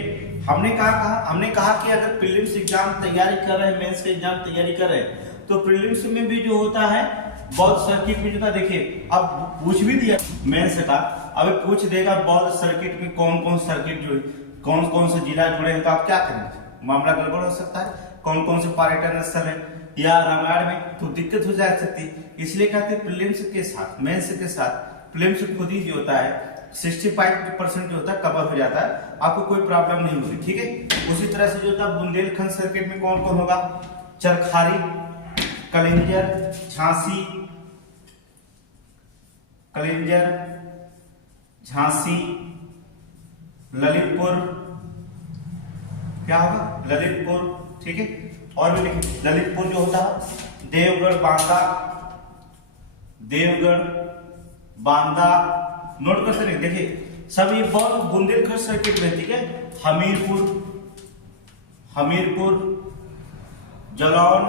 हमने कहा कि अगर प्रीलिम्स एग्जाम तैयारी कर रहे हैं, मेंस के एग्जाम तैयारी कर रहे हैं, तो प्रीलिम्स में भी जो होता है बॉल सर्किट में जो था, देखिए अब पूछ भी दिया मेंस का, अब पूछ देगा बॉल सर्किट में कौन कौन सर्किट जो कौन कौन से जिला जुड़े हैं, तो आप क्या करेंगे, मामला गड़बड़ हो सकता है। कौन कौन से पर्यटन स्थल है या रामायण में, तो दिक्कत हो जा सकती है। इसलिए कहते हैं प्रीलिम्स के साथ मेंस के साथ प्रीलिम्स खुद ही जो होता है 65% जो होता है कवर हो जाता है, आपको कोई प्रॉब्लम नहीं होगी, ठीक है। उसी तरह से जो होता है बुंदेलखंड सर्किट में कौन कौन होगा, चरखारी, कलिंजर, झांसी, कलिंजर, झांसी, ललितपुर, क्या होगा, ललितपुर, ठीक है। और भी देखिए ललितपुर जो होता है, देवगढ़, बांदा, देवगढ़, बांदा, नोट करते रहिए। देखिए सब ये बहुत बुंदेलखंड सर्किट में, ठीक है। हमीरपुर, हमीरपुर, जलौन,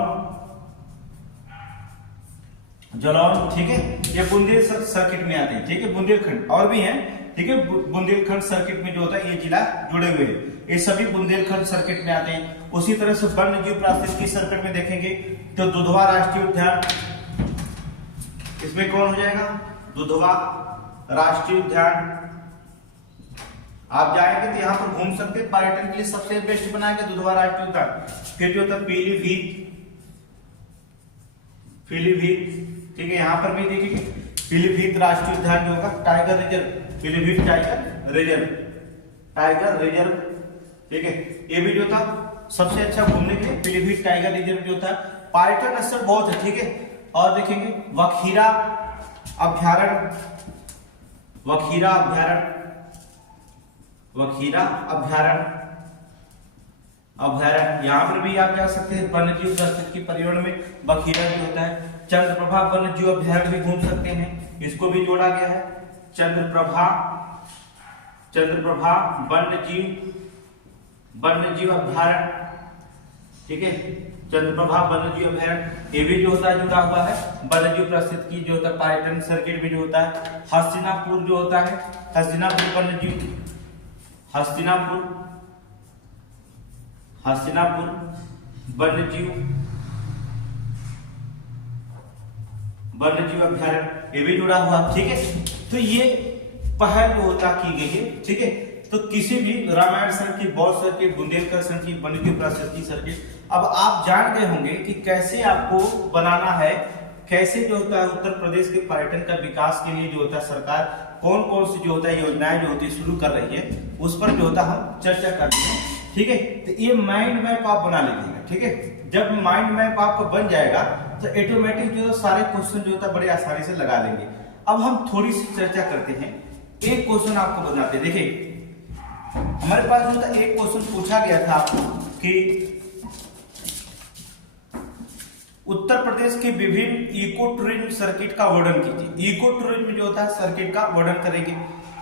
जलौन, ठीक है, ये बुंदेल सर्किट में आते हैं, ठीक है, बुंदेलखंड। और भी हैं, ठीक है, बुंदेलखंड सर्किट में जो होता है ये जिला जुड़े हुए हैं, ये सभी बुंदेलखंड सर्किट में आते हैं। उसी तरह से वन्य जीव पारिस्थितिकी सर्किट में देखेंगे तो दुधवा राष्ट्रीय उद्यान, इसमें कौन हो जाएगा, दुधवा राष्ट्रीय उद्यान। आप जाएंगे तो यहाँ पर घूम सकते हैं, पर्यटन के लिए सबसे बेस्ट बनाएंगे दुधवा राष्ट्रीय उद्यान। फिर जो होता है पीलीभीत, पीलीभीत, ठीक है, यहाँ पर भी देखिए पीलीभीत राष्ट्रीय उद्यान जो होगा, tiger reserve, Pilibhit tiger reserve, tiger reserve, ठीक है, ये भी जो था सबसे अच्छा घूमने के लिए पीलीभीत टाइगर रिजर्व जो था। पर्यटन स्थल बहुत है, ठीक है। और देखेंगे वखीरा अभ्यारण्य, वखीरा अभ्यारण्य, वखीरा अभ्यारण्य, अभ्यारण्य, यहाँ पर भी आप जा सकते हैं। वन्यजीव पारिस्थितिकी पर्यावरण में वखीरा जो होता है। चंद्रप्रभा वन्यजीव अभ्यारण्य भी घूम सकते हैं, इसको भी जोड़ा गया है। चंद्रप्रभा, चंद्रप्रभा वन्यजीव अभ्यारण्य, ठीक है, चंद्रप्रभा वन्यजीव अभ्यारण्य, ये भी जो होता है जुड़ा हुआ है वन्यजीव पारिस्थितिकी जो होता है पर्यटन सर्किट भी जो होता है। हस्तिनापुर जो होता है, हस्तिनापुर वन्यजीव, हस्तिनापुर, हस्तिनापुर वन्यजीव, वन्यजीव अभ्यारण्य, ये भी जुड़ा हुआ, ठीक है। तो ये पहल जो होता की गई है, ठीक है। तो किसी भी रामायण सर्किट, बौद्ध सर्किट, बुंदेलखंड सर्किट, वन्यजीव पारिस्थितिकी सर्किट, अब आप जान गए होंगे कि कैसे आपको बनाना है कैसे जो होता है उत्तर प्रदेश के पर्यटन का विकास के लिए जो होता है सरकार कौन कौन सी जो होता है योजनाएं जो होती है शुरू कर रही है, उस पर जो होता है हम चर्चा करते हैं। ठीक है, तो ये माइंड मैप आप बना लीजिएगा। ठीक है, जब माइंड मैप आपका बन जाएगा तो ऑटोमेटिक जो सारे क्वेश्चन जो होता है बड़े आसानी से लगा लेंगे। अब हम थोड़ी सी चर्चा करते हैं, एक क्वेश्चन आपको बताते हैं। देखिए हमारे पास जो था एक क्वेश्चन पूछा गया था आपको कि उत्तर प्रदेश के विभिन्न इको टूरिज्म सर्किट का वर्णन कीजिए। इको टूरिज्म जो होता है सर्किट का वर्णन करेंगे।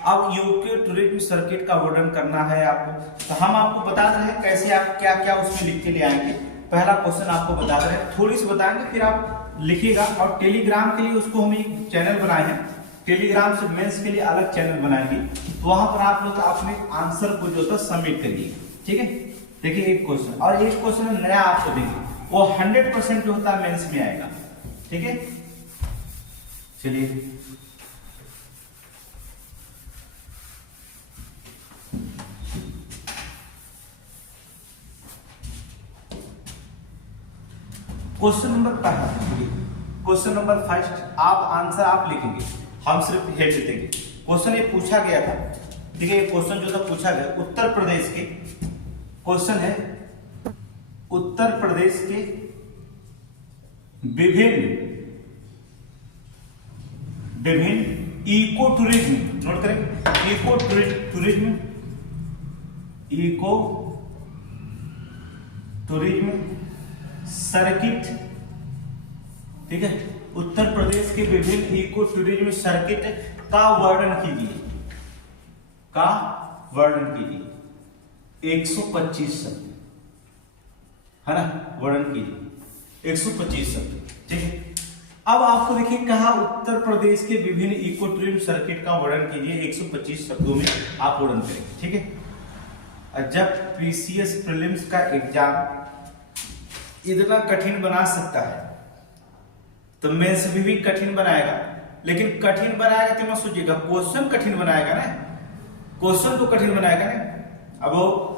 अब इको टूरिज्म सर्किट का वर्णन करना है आपको, तो हम आपको बता रहे हैं कैसे आप क्या क्या उसमें लिख के ले आएंगे। पहला क्वेश्चन आपको बता रहे हैं, थोड़ी सी बताएंगे फिर आप लिखिएगा। और टेलीग्राम के लिए उसको हम एक चैनल बनाए हैं, टेलीग्राम से मेंस के लिए अलग चैनल बनाएंगे, तो वहां पर आप लोग अपने आंसर को जो है सबमिट करिए। ठीक है, देखिए एक क्वेश्चन और एक क्वेश्चन नया आपको देंगे, वो 100% जो होता है मेंस में आएगा। ठीक है, चलिए क्वेश्चन नंबर पहला, क्वेश्चन नंबर फर्स्ट आप आंसर आप लिखेंगे, हम सिर्फ हेड देंगे। क्वेश्चन ये पूछा गया था, देखिए क्वेश्चन जो था पूछा गया उत्तर प्रदेश के, क्वेश्चन है उत्तर प्रदेश के विभिन्न इको टूरिज्म, नोट करें eco tourism, eco tourism circuit. ठीक है, उत्तर प्रदेश के विभिन्न इको टूरिज्म सर्किट का वर्णन कीजिए, का वर्णन कीजिए। 125 शब्द है ना, वर्णन कीजिए 125 शब्द। ठीक है, अब आपको देखिए कहा उत्तर प्रदेश के विभिन्न इको टूरिज्म सर्किट का वर्णन कीजिए, 125 शब्दों में आप वर्णन करेंगे। ठीक है, जब पीसीएस प्रीलिम्स का एग्जाम इतना कठिन बना सकता है तो मेंस भी कठिन बनाएगा, लेकिन कठिन बनाएगा तो मत सोचिएगा क्वेश्चन कठिन बनाएगा ना, क्वेश्चन तो कठिन बनाएगा ना। अब वो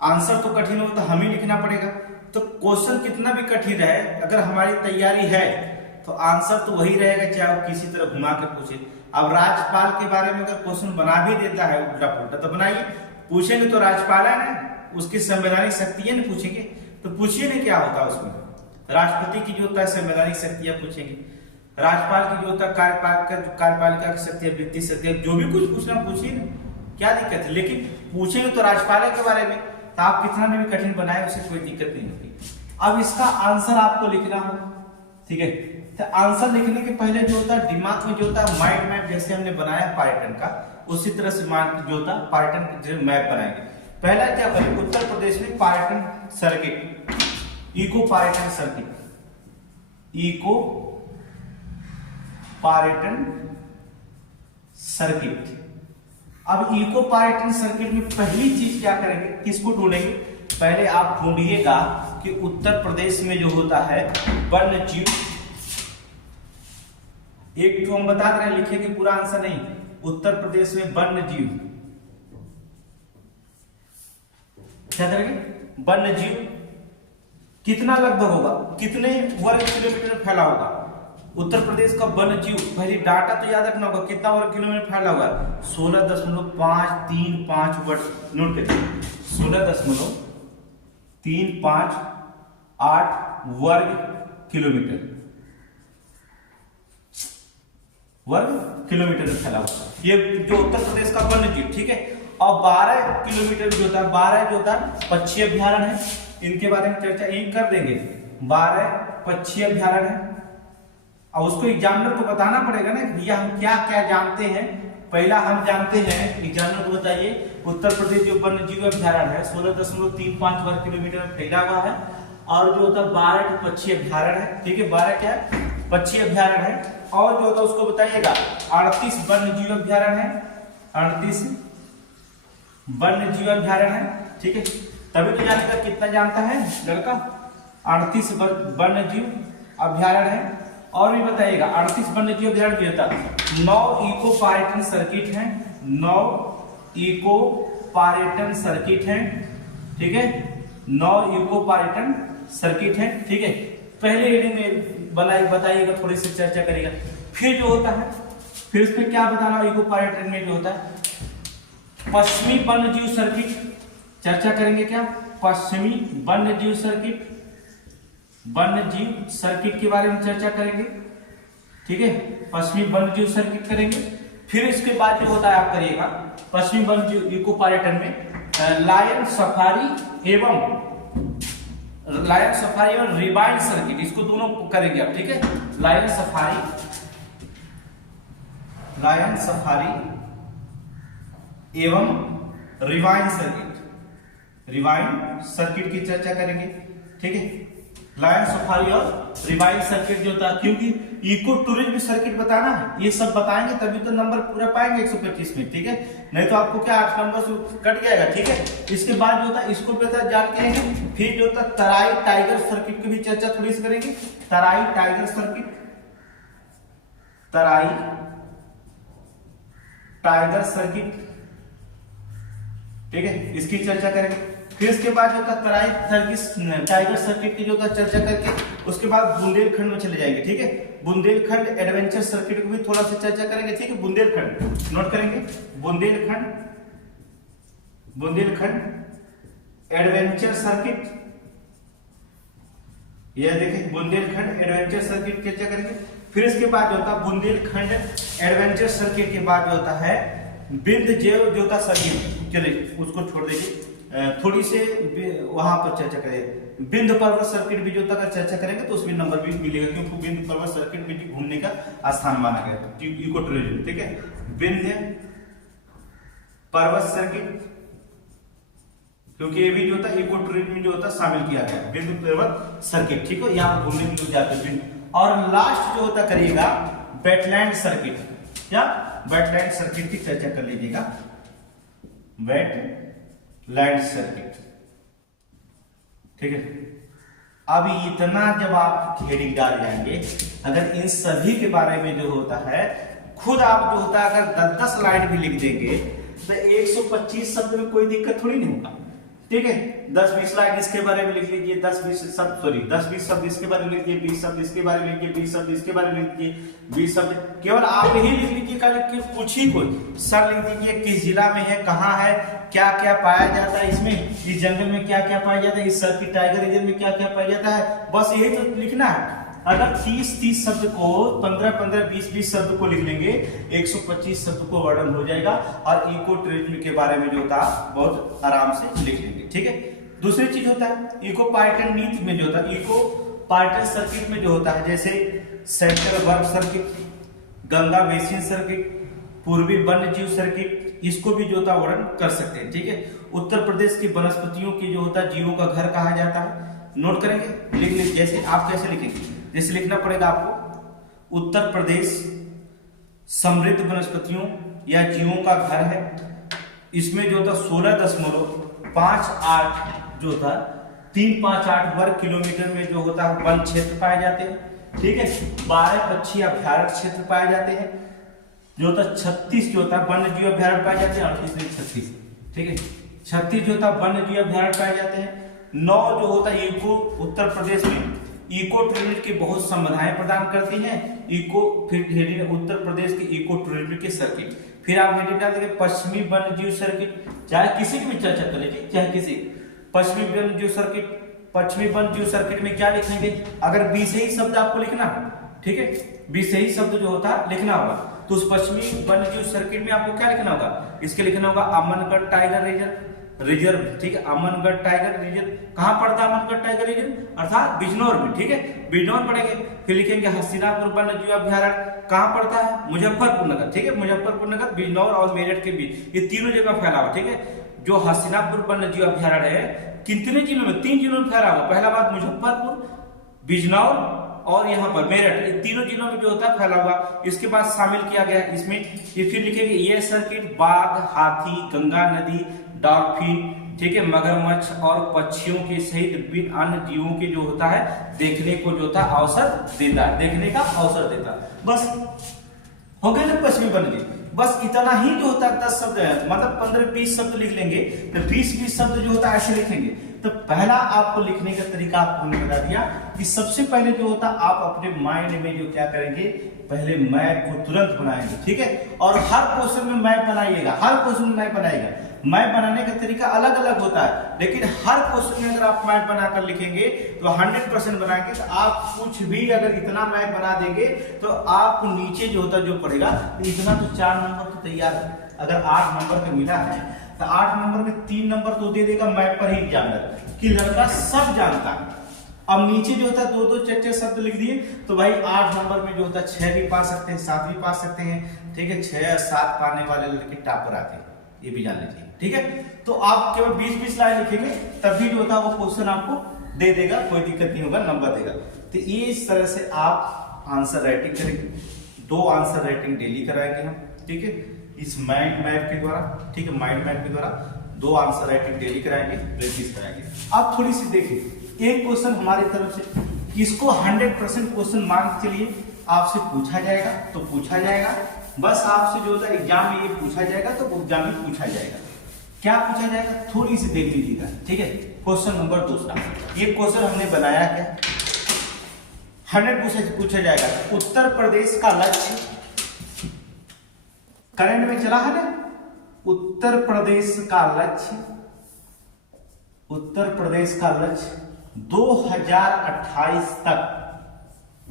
आंसर तो कठिन हो तो हम ही लिखना पड़ेगा, तो क्वेश्चन कितना भी कठिन रहे अगर हमारी तैयारी है तो आंसर तो वही रहेगा, चाहे वो किसी तरह घुमा के पूछे। अब राज्यपाल के बारे में अगर क्वेश्चन बना भी देता है उल्टा पुल्टा तो बनाइए, पूछेंगे तो राज्यपाल है ना, उसकी संवैधानिक शक्तियां नहीं पूछेंगे, तो पूछिए ना क्या होता है उसमें। राष्ट्रपति की जो होता है संवैधानिक शक्तियां पूछेंगे, राज्यपाल की जो होता है कार्यपालिका की शक्तियां, वित्तीय शक्तियां, जो भी कुछ पूछना पूछिए ना, क्या दिक्कत है। लेकिन पूछेंगे तो राज्यपाल के बारे में, तो आप कितना भी कठिन बनाए उसे कोई दिक्कत नहीं होती। अब इसका आंसर आपको लिखना हो, ठीक है, तो आंसर लिखने के पहले जो होता है दिमाग में जो होता है माइंड मैप, जैसे हमने बनाया पर्यटन का, उसी तरह से जो होता है पर्यटन मैप बनाएंगे। पहला क्या करें, उत्तर प्रदेश में पर्यटन सर्किट, इको पर्यटन सर्किट, इको पर्यटन सर्किट। अब इको पर्यटन सर्किट में पहली चीज क्या करेंगे, किसको ढूंढेंगे, पहले आप ढूंढिएगा कि उत्तर प्रदेश में जो होता है वन्य जीव, एक तो हम बता रहे हैं लिखेंगे पूरा आंसर नहीं, उत्तर प्रदेश में वन्य जीव, क्या करेंगे, वन्य जीव कितना लगभग होगा, कितने वर्ग किलोमीटर में फैला होगा उत्तर प्रदेश का वन्य जीव। पहले डाटा तो याद रखना होगा, कितना वर्ग किलोमीटर फैला होगा, 16.535 वर्ग, नोट करिए 16.358 वर्ग किलोमीटर, वर्ग किलोमीटर में फैला हुआ ये जो उत्तर प्रदेश का वन्य जीव। ठीक है, और 12 किलोमीटर जो होता है, 12 जो होता है पक्षी अभ्यारण्य है, इनके बारे में चर्चा यही कर देंगे। 12 पक्षी अभ्यारण्य है, और उसको एग्जामिनर को बताना पड़ेगा ना भैया हम क्या क्या जानते हैं। पहला हम जानते हैं, एग्जामिनर को बताइए, उत्तर प्रदेश जो वन्य जीव अभ्यारण्य है 16.35 वर्ग किलोमीटर में फैला हुआ है, और जो होता है 12 पक्षी अभ्यारण्य है। ठीक है, 12 क्या है, पक्षी अभ्यारण्य है, और जो होता है उसको बताइएगा 38 वन्य जीव अभ्यारण्य है, 38 वन्य जीव अभ्यारण्य है। ठीक है, तभी तो जानेगा कितना जानता है लड़का, 38 वन्य जीव अभ्यारण्य है। और भी बताइएगा 38 वन्य जीव अभ्यारण्य भी होता है, 9 इको पर्यटन सर्किट है, 9 इको पर्यटन सर्किट है। ठीक है, 9 इको पर्यटन सर्किट है। ठीक है, पहले रीडिंग में बताइएगा, थोड़ी सी चर्चा करेगा। फिर जो होता है, फिर उसमें क्या बताना, इको पायरेटन में जो होता है पश्चिमी वन्यजीव सर्किट, चर्चा करेंगे क्या, पश्चिमी वन्यजीव सर्किट, वन्यजीव सर्किट के बारे में चर्चा करेंगे, ठीक है, पश्चिमी वन्यजीव सर्किट करेंगे। फिर इसके बाद जो होता है आप करिएगा पश्चिमी वन्यजीव इको पायरेटन में लायन सफारी एवं रिवाइंड सर्किट, इसको दोनों करेंगे आप, ठीक है, लायन सफारी एवं रिवाइंड सर्किट की चर्चा करेंगे, ठीक है, लायन सफारी और रिवाइंड सर्किट जो होता है, क्योंकि इको टूरिज्म सर्किट बताना है, ये सब बताएंगे तभी तो नंबर पूरा पाएंगे 125 में, ठीक है, नहीं तो आपको क्या 8 नंबर से कट जाएगा, ठीक है। इसके बाद जो होता है इसको बेहतर जान के आएंगे। फिर जो होता है तराई टाइगर सर्किट की भी चर्चा थोड़ी सी करेंगे, तराई टाइगर सर्किट, ठीक है, इसकी चर्चा करेंगे। फिर इसके बाद जो होता तराई टाइगर सर्किट की जो होता चर्चा करके उसके बाद बुंदेलखंड में चले जाएंगे, ठीक है, बुंदेलखंड एडवेंचर सर्किट को भी थोड़ा सा चर्चा करेंगे, ठीक है, बुंदेलखंड नोट करेंगे, बुंदेलखंड एडवेंचर सर्किट, यह देखें बुंदेलखंड एडवेंचर सर्किट चर्चा करेंगे। फिर इसके बाद जो होता बुंदेलखंड एडवेंचर सर्किट के बाद जो होता है बिंद जेव जो होता सर्किट, चलिए उसको छोड़ दीजिए, थोड़ी से वहां पर चर्चा करें। बिंद पर्वत सर्किट भी जो होता है चर्चा करेंगे तो उसमें नंबर भी मिलेगा, क्योंकि बिंद पर्वत सर्किट भी घूमने का स्थान माना गया इको टूरिज्म, ठीक है, बिंद पर्वत सर्किट, क्योंकि ये भी जो होता है इको टूरिज्म जो होता है शामिल किया गया बिंद पर्वत सर्किट, ठीक है, यहाँ पर घूमने के लोग जाते हैं। और लास्ट जो होता करिएगा वेटलैंड सर्किट, क्या वेटलैंड सर्किट की चर्चा कर लीजिएगा, वेटलैंड सर्किट, ठीक है। अब इतना जब आप हेडिंग डाल जाएंगे, अगर इन सभी के बारे में जो होता है खुद आप जो होता है अगर 10-10 लाइन भी लिख देंगे तो 125 शब्द में कोई दिक्कत थोड़ी नहीं होगा, ठीक है। 10-20 लाइन इसके बारे में लिख लीजिए, 10-20 शब्द इसके बारे में लिख लीजिए, 20 शब्द इसके बारे में लिख लीजिए, 20 शब्द इसके बारे में लिख लीजिए, 20 शब्द केवल आप ही लिख लीजिए, कुछ ही कुछ सर लिख दीजिए, किस जिला में है, कहाँ है, क्या क्या पाया जाता है इसमें, इस जंगल में क्या क्या पाया जाता है, इस सर्किट टाइगर रीजन में क्या क्या पाया जाता है, बस यही तो लिखना है। अगर 30-30 शब्द को 15-15, 20-20 शब्द को लिख लेंगे 125 शब्द को वर्णन हो जाएगा, और इको टूरिज्म के बारे में जो होता है बहुत आराम से लिख लेंगे, ठीक है। दूसरी चीज होता है इको पायरेटन नीति में जो होता है, इको पायरेटन सर्किट में जो होता है, जैसे सेंट्रल वर्ग सर्किट, गंगा बेसिन सर्किट, पूर्वी वन्यजीव सर्किट, इसको भी जो होता है वर्णन कर सकते हैं, ठीक है। उत्तर प्रदेश की वनस्पतियों की जो होता है जीवों का घर कहा जाता है, नोट करेंगे, लिख लीजिए। जैसे आप कैसे लिखेंगे, जैसे लिखना पड़ेगा आपको, उत्तर प्रदेश समृद्ध वनस्पतियों या जीवों का घर है, इसमें जो था 16.58 जो था 358 वर्ग किलोमीटर में जो होता है वन क्षेत्र पाए जाते हैं, ठीक है। 12 पक्षी अभ्यारण्य क्षेत्र पाए जाते हैं, जो होता 36 जो होता है वन्य जीव अभ्यारण्य पाए जाते हैं, 36, ठीक है, 36 जो होता है वन्य जीव अभ्यारण्य पाए जाते हैं। 9 जो होता है इको, उत्तर प्रदेश में इको टूरिज्म की बहुत सुविधाएं प्रदान करती हैं, इको, फिर उत्तर प्रदेश के इको टूरिज्म के सर्किट, फिर आप हेडिंग डाल देंगे पश्चिमी वन्यजीव सर्किट, चाहे किसी की भी चर्चा कर लीजिए, चाहे किसी पश्चिमी वन्यजीव सर्किट, पश्चिमी वन्यजीव सर्किट में क्या लिखेंगे, अगर 20 ही शब्द आपको लिखना है, ठीक है, 20 ही शब्द जो होता है लिखना होगा, तो उस पश्चिमी वन्यजीव सर्किट में आपको क्या लिखना होगा, इसके लिखना होगा अमनगढ़ टाइगर रिजर्व, ठीक है, अमनगढ़ टाइगर रिजर्व कहाँ पड़ता है, अमनगढ़ टाइगर रिजर्व अर्थात बिजनौर में, ठीक है, बिजनौर पड़ेंगे। फिर लिखेंगे हस्तिनापुर वन्यजीव अभ्यारण्य कहाँ पड़ता है, मुजफ्फरपुर नगर, ठीक है, मुजफ्फरपुर नगर, बिजनौर और मेरठ के बीच, ये तीनों जगह फैला हुआ, ठीक है। जो हस्तिनापुर वन्यजीव अभ्यारण्य है कितने जिलों में, 3 जिलों में फैला हुआ, पहला बात मुजफ्फरपुर, बिजनौर और यहाँ पर मेरठ, ये तीनों जिलों में जो होता है फैला हुआ, इसके बाद शामिल किया गया इसमें। ये फिर लिखेंगे ये सर्किट बाघ, हाथी, गंगा नदी, डॉल्फिन, ठीक है, मगरमच्छ और पक्षियों के सहित विभिन्न अन्य जीवों के जो होता है देखने को जो होता अवसर देता है, देखने का अवसर देता है। बस हो गया ना पश्चिमी वन्यजीव। बस इतना ही जो होता है 10 शब्द है, मतलब 15-20 शब्द लिख लेंगे, तो 20-20 शब्द जो होता है ऐसे लिखेंगे। तो पहला आपको लिखने का तरीका आपको हमने बता दिया कि सबसे पहले जो होता है आप अपने माइंड में जो क्या करेंगे, पहले मैप को तुरंत बनाएंगे, ठीक है। और हर क्वेश्चन में मैप बनाइएगा, हर क्वेश्चन में मैप बनाएगा। मैप बनाने का तरीका अलग अलग होता है, लेकिन हर क्वेश्चन में अगर आप मैप बनाकर लिखेंगे तो 100% बनाएंगे। तो आप कुछ भी अगर इतना मैप बना देंगे तो आप नीचे जो होता जो पड़ेगा, तो इतना तो 4 नंबर तो तैयार है। अगर 8 नंबर का मिला है तो 8 नंबर में 3 नंबर तो दे देगा मैप पर ही एग्जामिनर, कि लड़का सब जानता है। अब नीचे जो होता है 2-2 4-4 शब्द लिख दिए तो भाई 8 नंबर में जो होता है 6 भी पा सकते हैं, 7 भी पा सकते हैं, ठीक है। 6 और 7 पाने वाले लड़के टॉपर आते हैं, ये भी जान लीजिए, ठीक है। तो आप केवल 20-20 लाइन लिखेंगे तभी जो होता है वो क्वेश्चन आपको दे देगा, कोई दिक्कत नहीं होगा, नंबर देगा। तो ये इस तरह से आप आंसर राइटिंग करेंगे। 2 आंसर राइटिंग डेली कराएंगे हम, ठीक है, इस माइंड मैप के द्वारा, ठीक है। माइंड मैप के द्वारा 2 आंसर राइटिंग डेली कराएंगे, प्रैक्टिस कराएंगे। अब थोड़ी सी देखिए, एक क्वेश्चन हमारी तरफ से इसको 100% क्वेश्चन मार्क के लिए आपसे पूछा जाएगा, तो पूछा जाएगा। बस आपसे जो होता है एग्जाम में ये पूछा जाएगा, तो एग्जाम में पूछा जाएगा। क्या पूछा जाएगा थोड़ी सी देख लीजिएगा, ठीक है। क्वेश्चन नंबर 2, ये क्वेश्चन हमने बनाया क्या, 100 पूछा जाएगा। उत्तर प्रदेश का लक्ष्य करंट में चला है ना, उत्तर प्रदेश का लक्ष्य, उत्तर प्रदेश का लक्ष्य 2028 तक,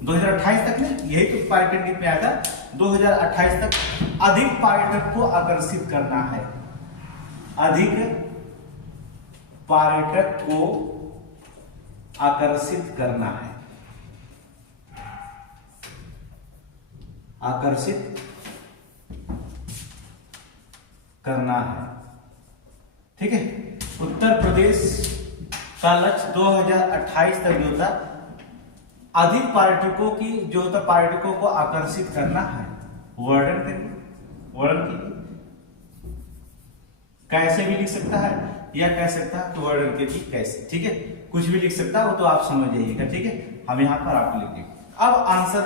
2028 तक नहीं, यही तो पर्यटन गीत में आया था, 2028 तक अधिक पर्यटक को आकर्षित करना है, अधिक पर्यटक को आकर्षित करना है, आकर्षित करना है, ठीक है। उत्तर प्रदेश का लक्ष्य 2028 तक जो था अधिक पर्यटकों की जो होता पर्यटकों को आकर्षित करना है। वर्णन करिए, वर्णन कीजिए, कैसे भी लिख सकता है या कह सकता है तो वर्णन कीजिए कैसे, ठीक है। कुछ भी लिख सकता है वो तो आप समझ जाइएगा, ठीक है। हम यहां पर आपको लिख देंगे। अब आंसर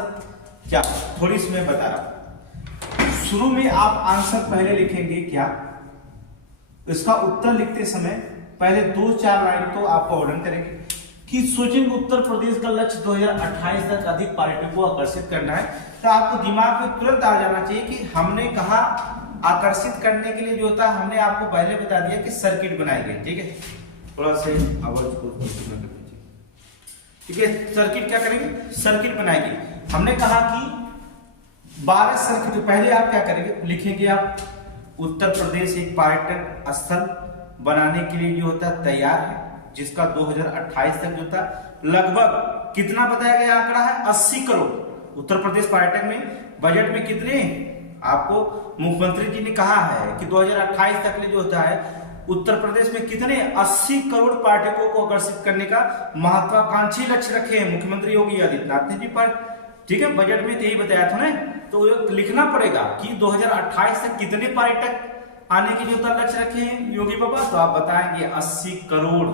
क्या, थोड़ी सी मैं बता रहा हूं। शुरू में आप आंसर पहले लिखेंगे क्या, इसका उत्तर लिखते समय पहले 2-4 लाइन तो आपको वर्णन करेंगे कि सोचेंगे उत्तर प्रदेश का लक्ष्य 2028 तक अधिक पर्यटकों को आकर्षित करना है। तो आपको दिमाग में तुरंत आ जाना चाहिए कि हमने कहा आकर्षित करने के लिए जो होता है, हमने आपको पहले बता दिया कि सर्किट बनाई गई, ठीक है। थोड़ा सा आवाज को ठीक है, सर्किट क्या करेंगे, सर्किट बनाएंगे। हमने कहा कि 12 सर्किट, पहले आप क्या करेंगे, लिखेंगे आप उत्तर प्रदेश एक पर्यटन स्थल बनाने के लिए जो होता है तैयार है, जिसका 2028 तक जो था लगभग कितना बताया गया आंकड़ा है, 80 करोड़। उत्तर प्रदेश पर्यटन में बजट में कितने आपको मुख्यमंत्री जी ने कहा है कि 2028 तक जो होता है उत्तर प्रदेश में कितने 80 करोड़ पर्यटकों को आकर्षित करने का महत्वाकांक्षी लक्ष्य रखे हैं मुख्यमंत्री योगी आदित्यनाथ जी पर, ठीक है। बजट में यही बताया था ना, तो लिखना पड़ेगा कि 2028 तक कितने पर्यटक आने की जो लक्ष्य रखे हैं योगी बाबा, तो आप बताएंगे 80 करोड़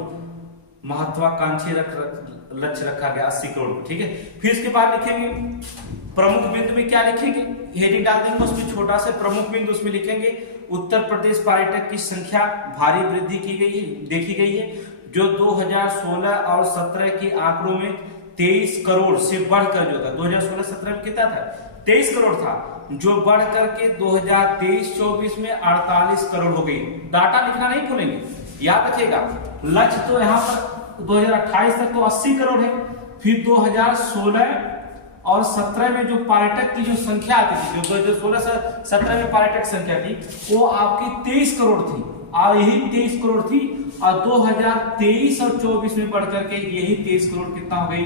महत्वाकांक्षी लक्ष्य रखा गया 80 करोड़, ठीक है। फिर इसके बाद लिखेंगे प्रमुख बिंदु में क्या लिखेंगे, हेडिंग डाल देंगे उसमें छोटा सा प्रमुख बिंदु, उसमें लिखेंगे उत्तर प्रदेश पर्यटक की संख्या भारी वृद्धि की गई है, देखी गई है, जो 2016 और 17 के आंकड़ों में 23 करोड़ से बढ़कर जो था 2016-17 में कितना था, 23 करोड़ था, जो बढ़ करके 2023-24 में 48 करोड़ हो गई। डाटा लिखना नहीं भूलेंगे, याद रखिएगा। लक्ष्य तो यहाँ पर 2028 तक तो 80 करोड़ है, फिर 2016 और 17 में जो पर्यटक की जो संख्या आती थी, जो 2016-17 में पर्यटक संख्या थी वो आपकी 23 करोड़ थी, और यही 23 करोड़ थी, और 2023 और 24 में बढ़ करके यही 23 करोड़ कितना हो गई,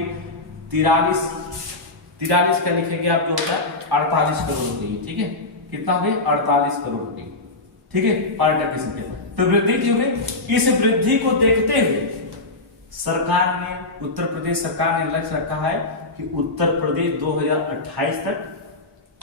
43 का लिखेंगे आप जो होता है 48 करोड़ हो गई, ठीक है। कितना हो गई, 48 करोड़ हो गई, ठीक है, पर्यटक की संख्या। तो वृद्धि की हो गई। इस वृद्धि को देखते हुए सरकार ने, उत्तर प्रदेश सरकार ने लक्ष्य रखा है कि उत्तर प्रदेश 2028 तक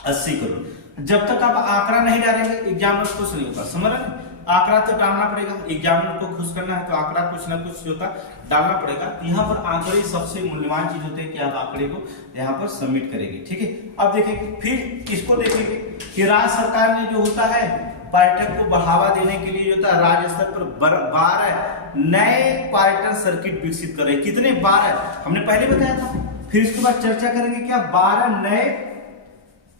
80 करोड़। जब तक आप आंकड़ा नहीं डालेंगे एग्जाम में कुछ नहीं होगा, समझ रहे हैं। आंकड़ा तो डालना पड़ेगा, एग्जामिनर को खुश करना है तो आंकड़ा कुछ ना कुछ होता डालना पड़ेगा। यहाँ पर आंकड़े सबसे मूल्यवान चीज होते हैं कि आप आंकड़े को यहाँ पर सबमिट करेंगे, ठीक है। अब देखेंगे, फिर इसको देखेंगे कि राज्य सरकार ने जो होता है पर्यटन को बढ़ावा देने के लिए जो होता है राज्य स्तर पर 12 नए पर्यटन सर्किट विकसित कर रहे हैं। कितने? 12 हमने पहले बताया था। फिर इसके बाद चर्चा करेंगे क्या 12 नए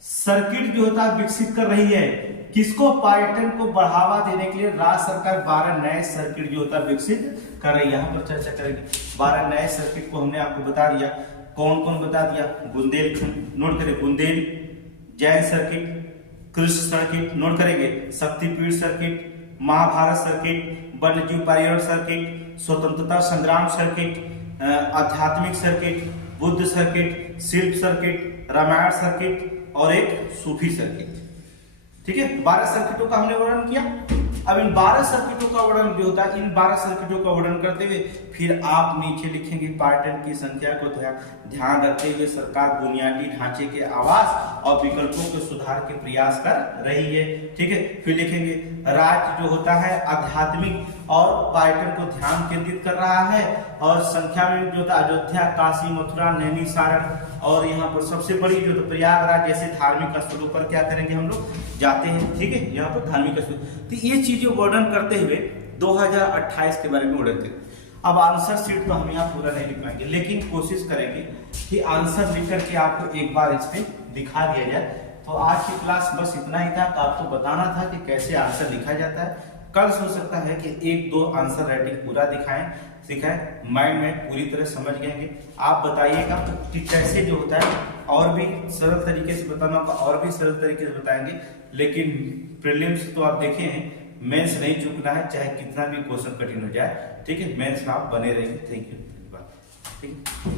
सर्किट जो होता है विकसित कर रही है। किसको? पर्यटन को बढ़ावा देने के लिए राज्य सरकार 12 नए सर्किट जो होता है विकसित कर रही है। यहाँ पर चर्चा करेंगे 12 नए सर्किट को हमने आपको बता दिया। कौन कौन बता दिया? बुंदेलखंड, नोट करें, Bundel Jain circuit, Krishna circuit, note करेंगे, शक्तिपीठ सर्किट, महाभारत सर्किट, वन्यजीव पर्यावरण सर्किट, स्वतंत्रता संग्राम सर्किट, आध्यात्मिक सर्किट, बुद्ध सर्किट, शिल्प सर्किट, रामायण सर्किट और एक सूफी सर्किट, ठीक है। 12 सर्किटों का हमने वर्णन किया। अब इन 12 सर्किटों का वर्णन जो होता है, इन 12 सर्किटों का वर्णन करते हुए फिर आप नीचे लिखेंगे पर्यटन की संख्या को ध्यान रखते हुए सरकार बुनियादी ढांचे के आवास और विकल्पों के सुधार के प्रयास कर रही है, ठीक है। फिर लिखेंगे राज्य जो होता है आध्यात्मिक और पर्यटन को ध्यान केंद्रित कर रहा है और संख्या में जो होता है अयोध्या, काशी, मथुरा, नैमिषारण्य और यहाँ पर सबसे बड़ी जो प्रयागराज जैसे धार्मिक स्थलों पर क्या करेंगे हम लोग जाते हैं, ठीक है। यहाँ पर धार्मिक स्थल, तो ये चीजें वर्णन करते हुए 2028 के बारे में वर्णन करें। अब आंसर शीट तो हम यहाँ पूरा नहीं लिख पाएंगे, लेकिन कोशिश करेंगे कि आंसर लिख करके आपको एक बार इस पे दिखा दिया जाए। तो आज की क्लास बस इतना ही था, तो आपको बताना था कि कैसे आंसर लिखा जाता है। कल हो सकता है कि 1-2 आंसर राइटिंग पूरा सिखाएं, माइंड में पूरी तरह समझ गए। आप बताइएगा कि कैसे जो होता है और भी सरल तरीके से बताना होगा, और भी सरल तरीके से बताएंगे। लेकिन प्रीलिम्स तो आप देखे हैं, मेंस नहीं चूकना है, चाहे कितना भी क्वेश्चन कठिन हो जाए, ठीक है। मेंस में आप बने रहेंगे। थैंक यू, ठीक है।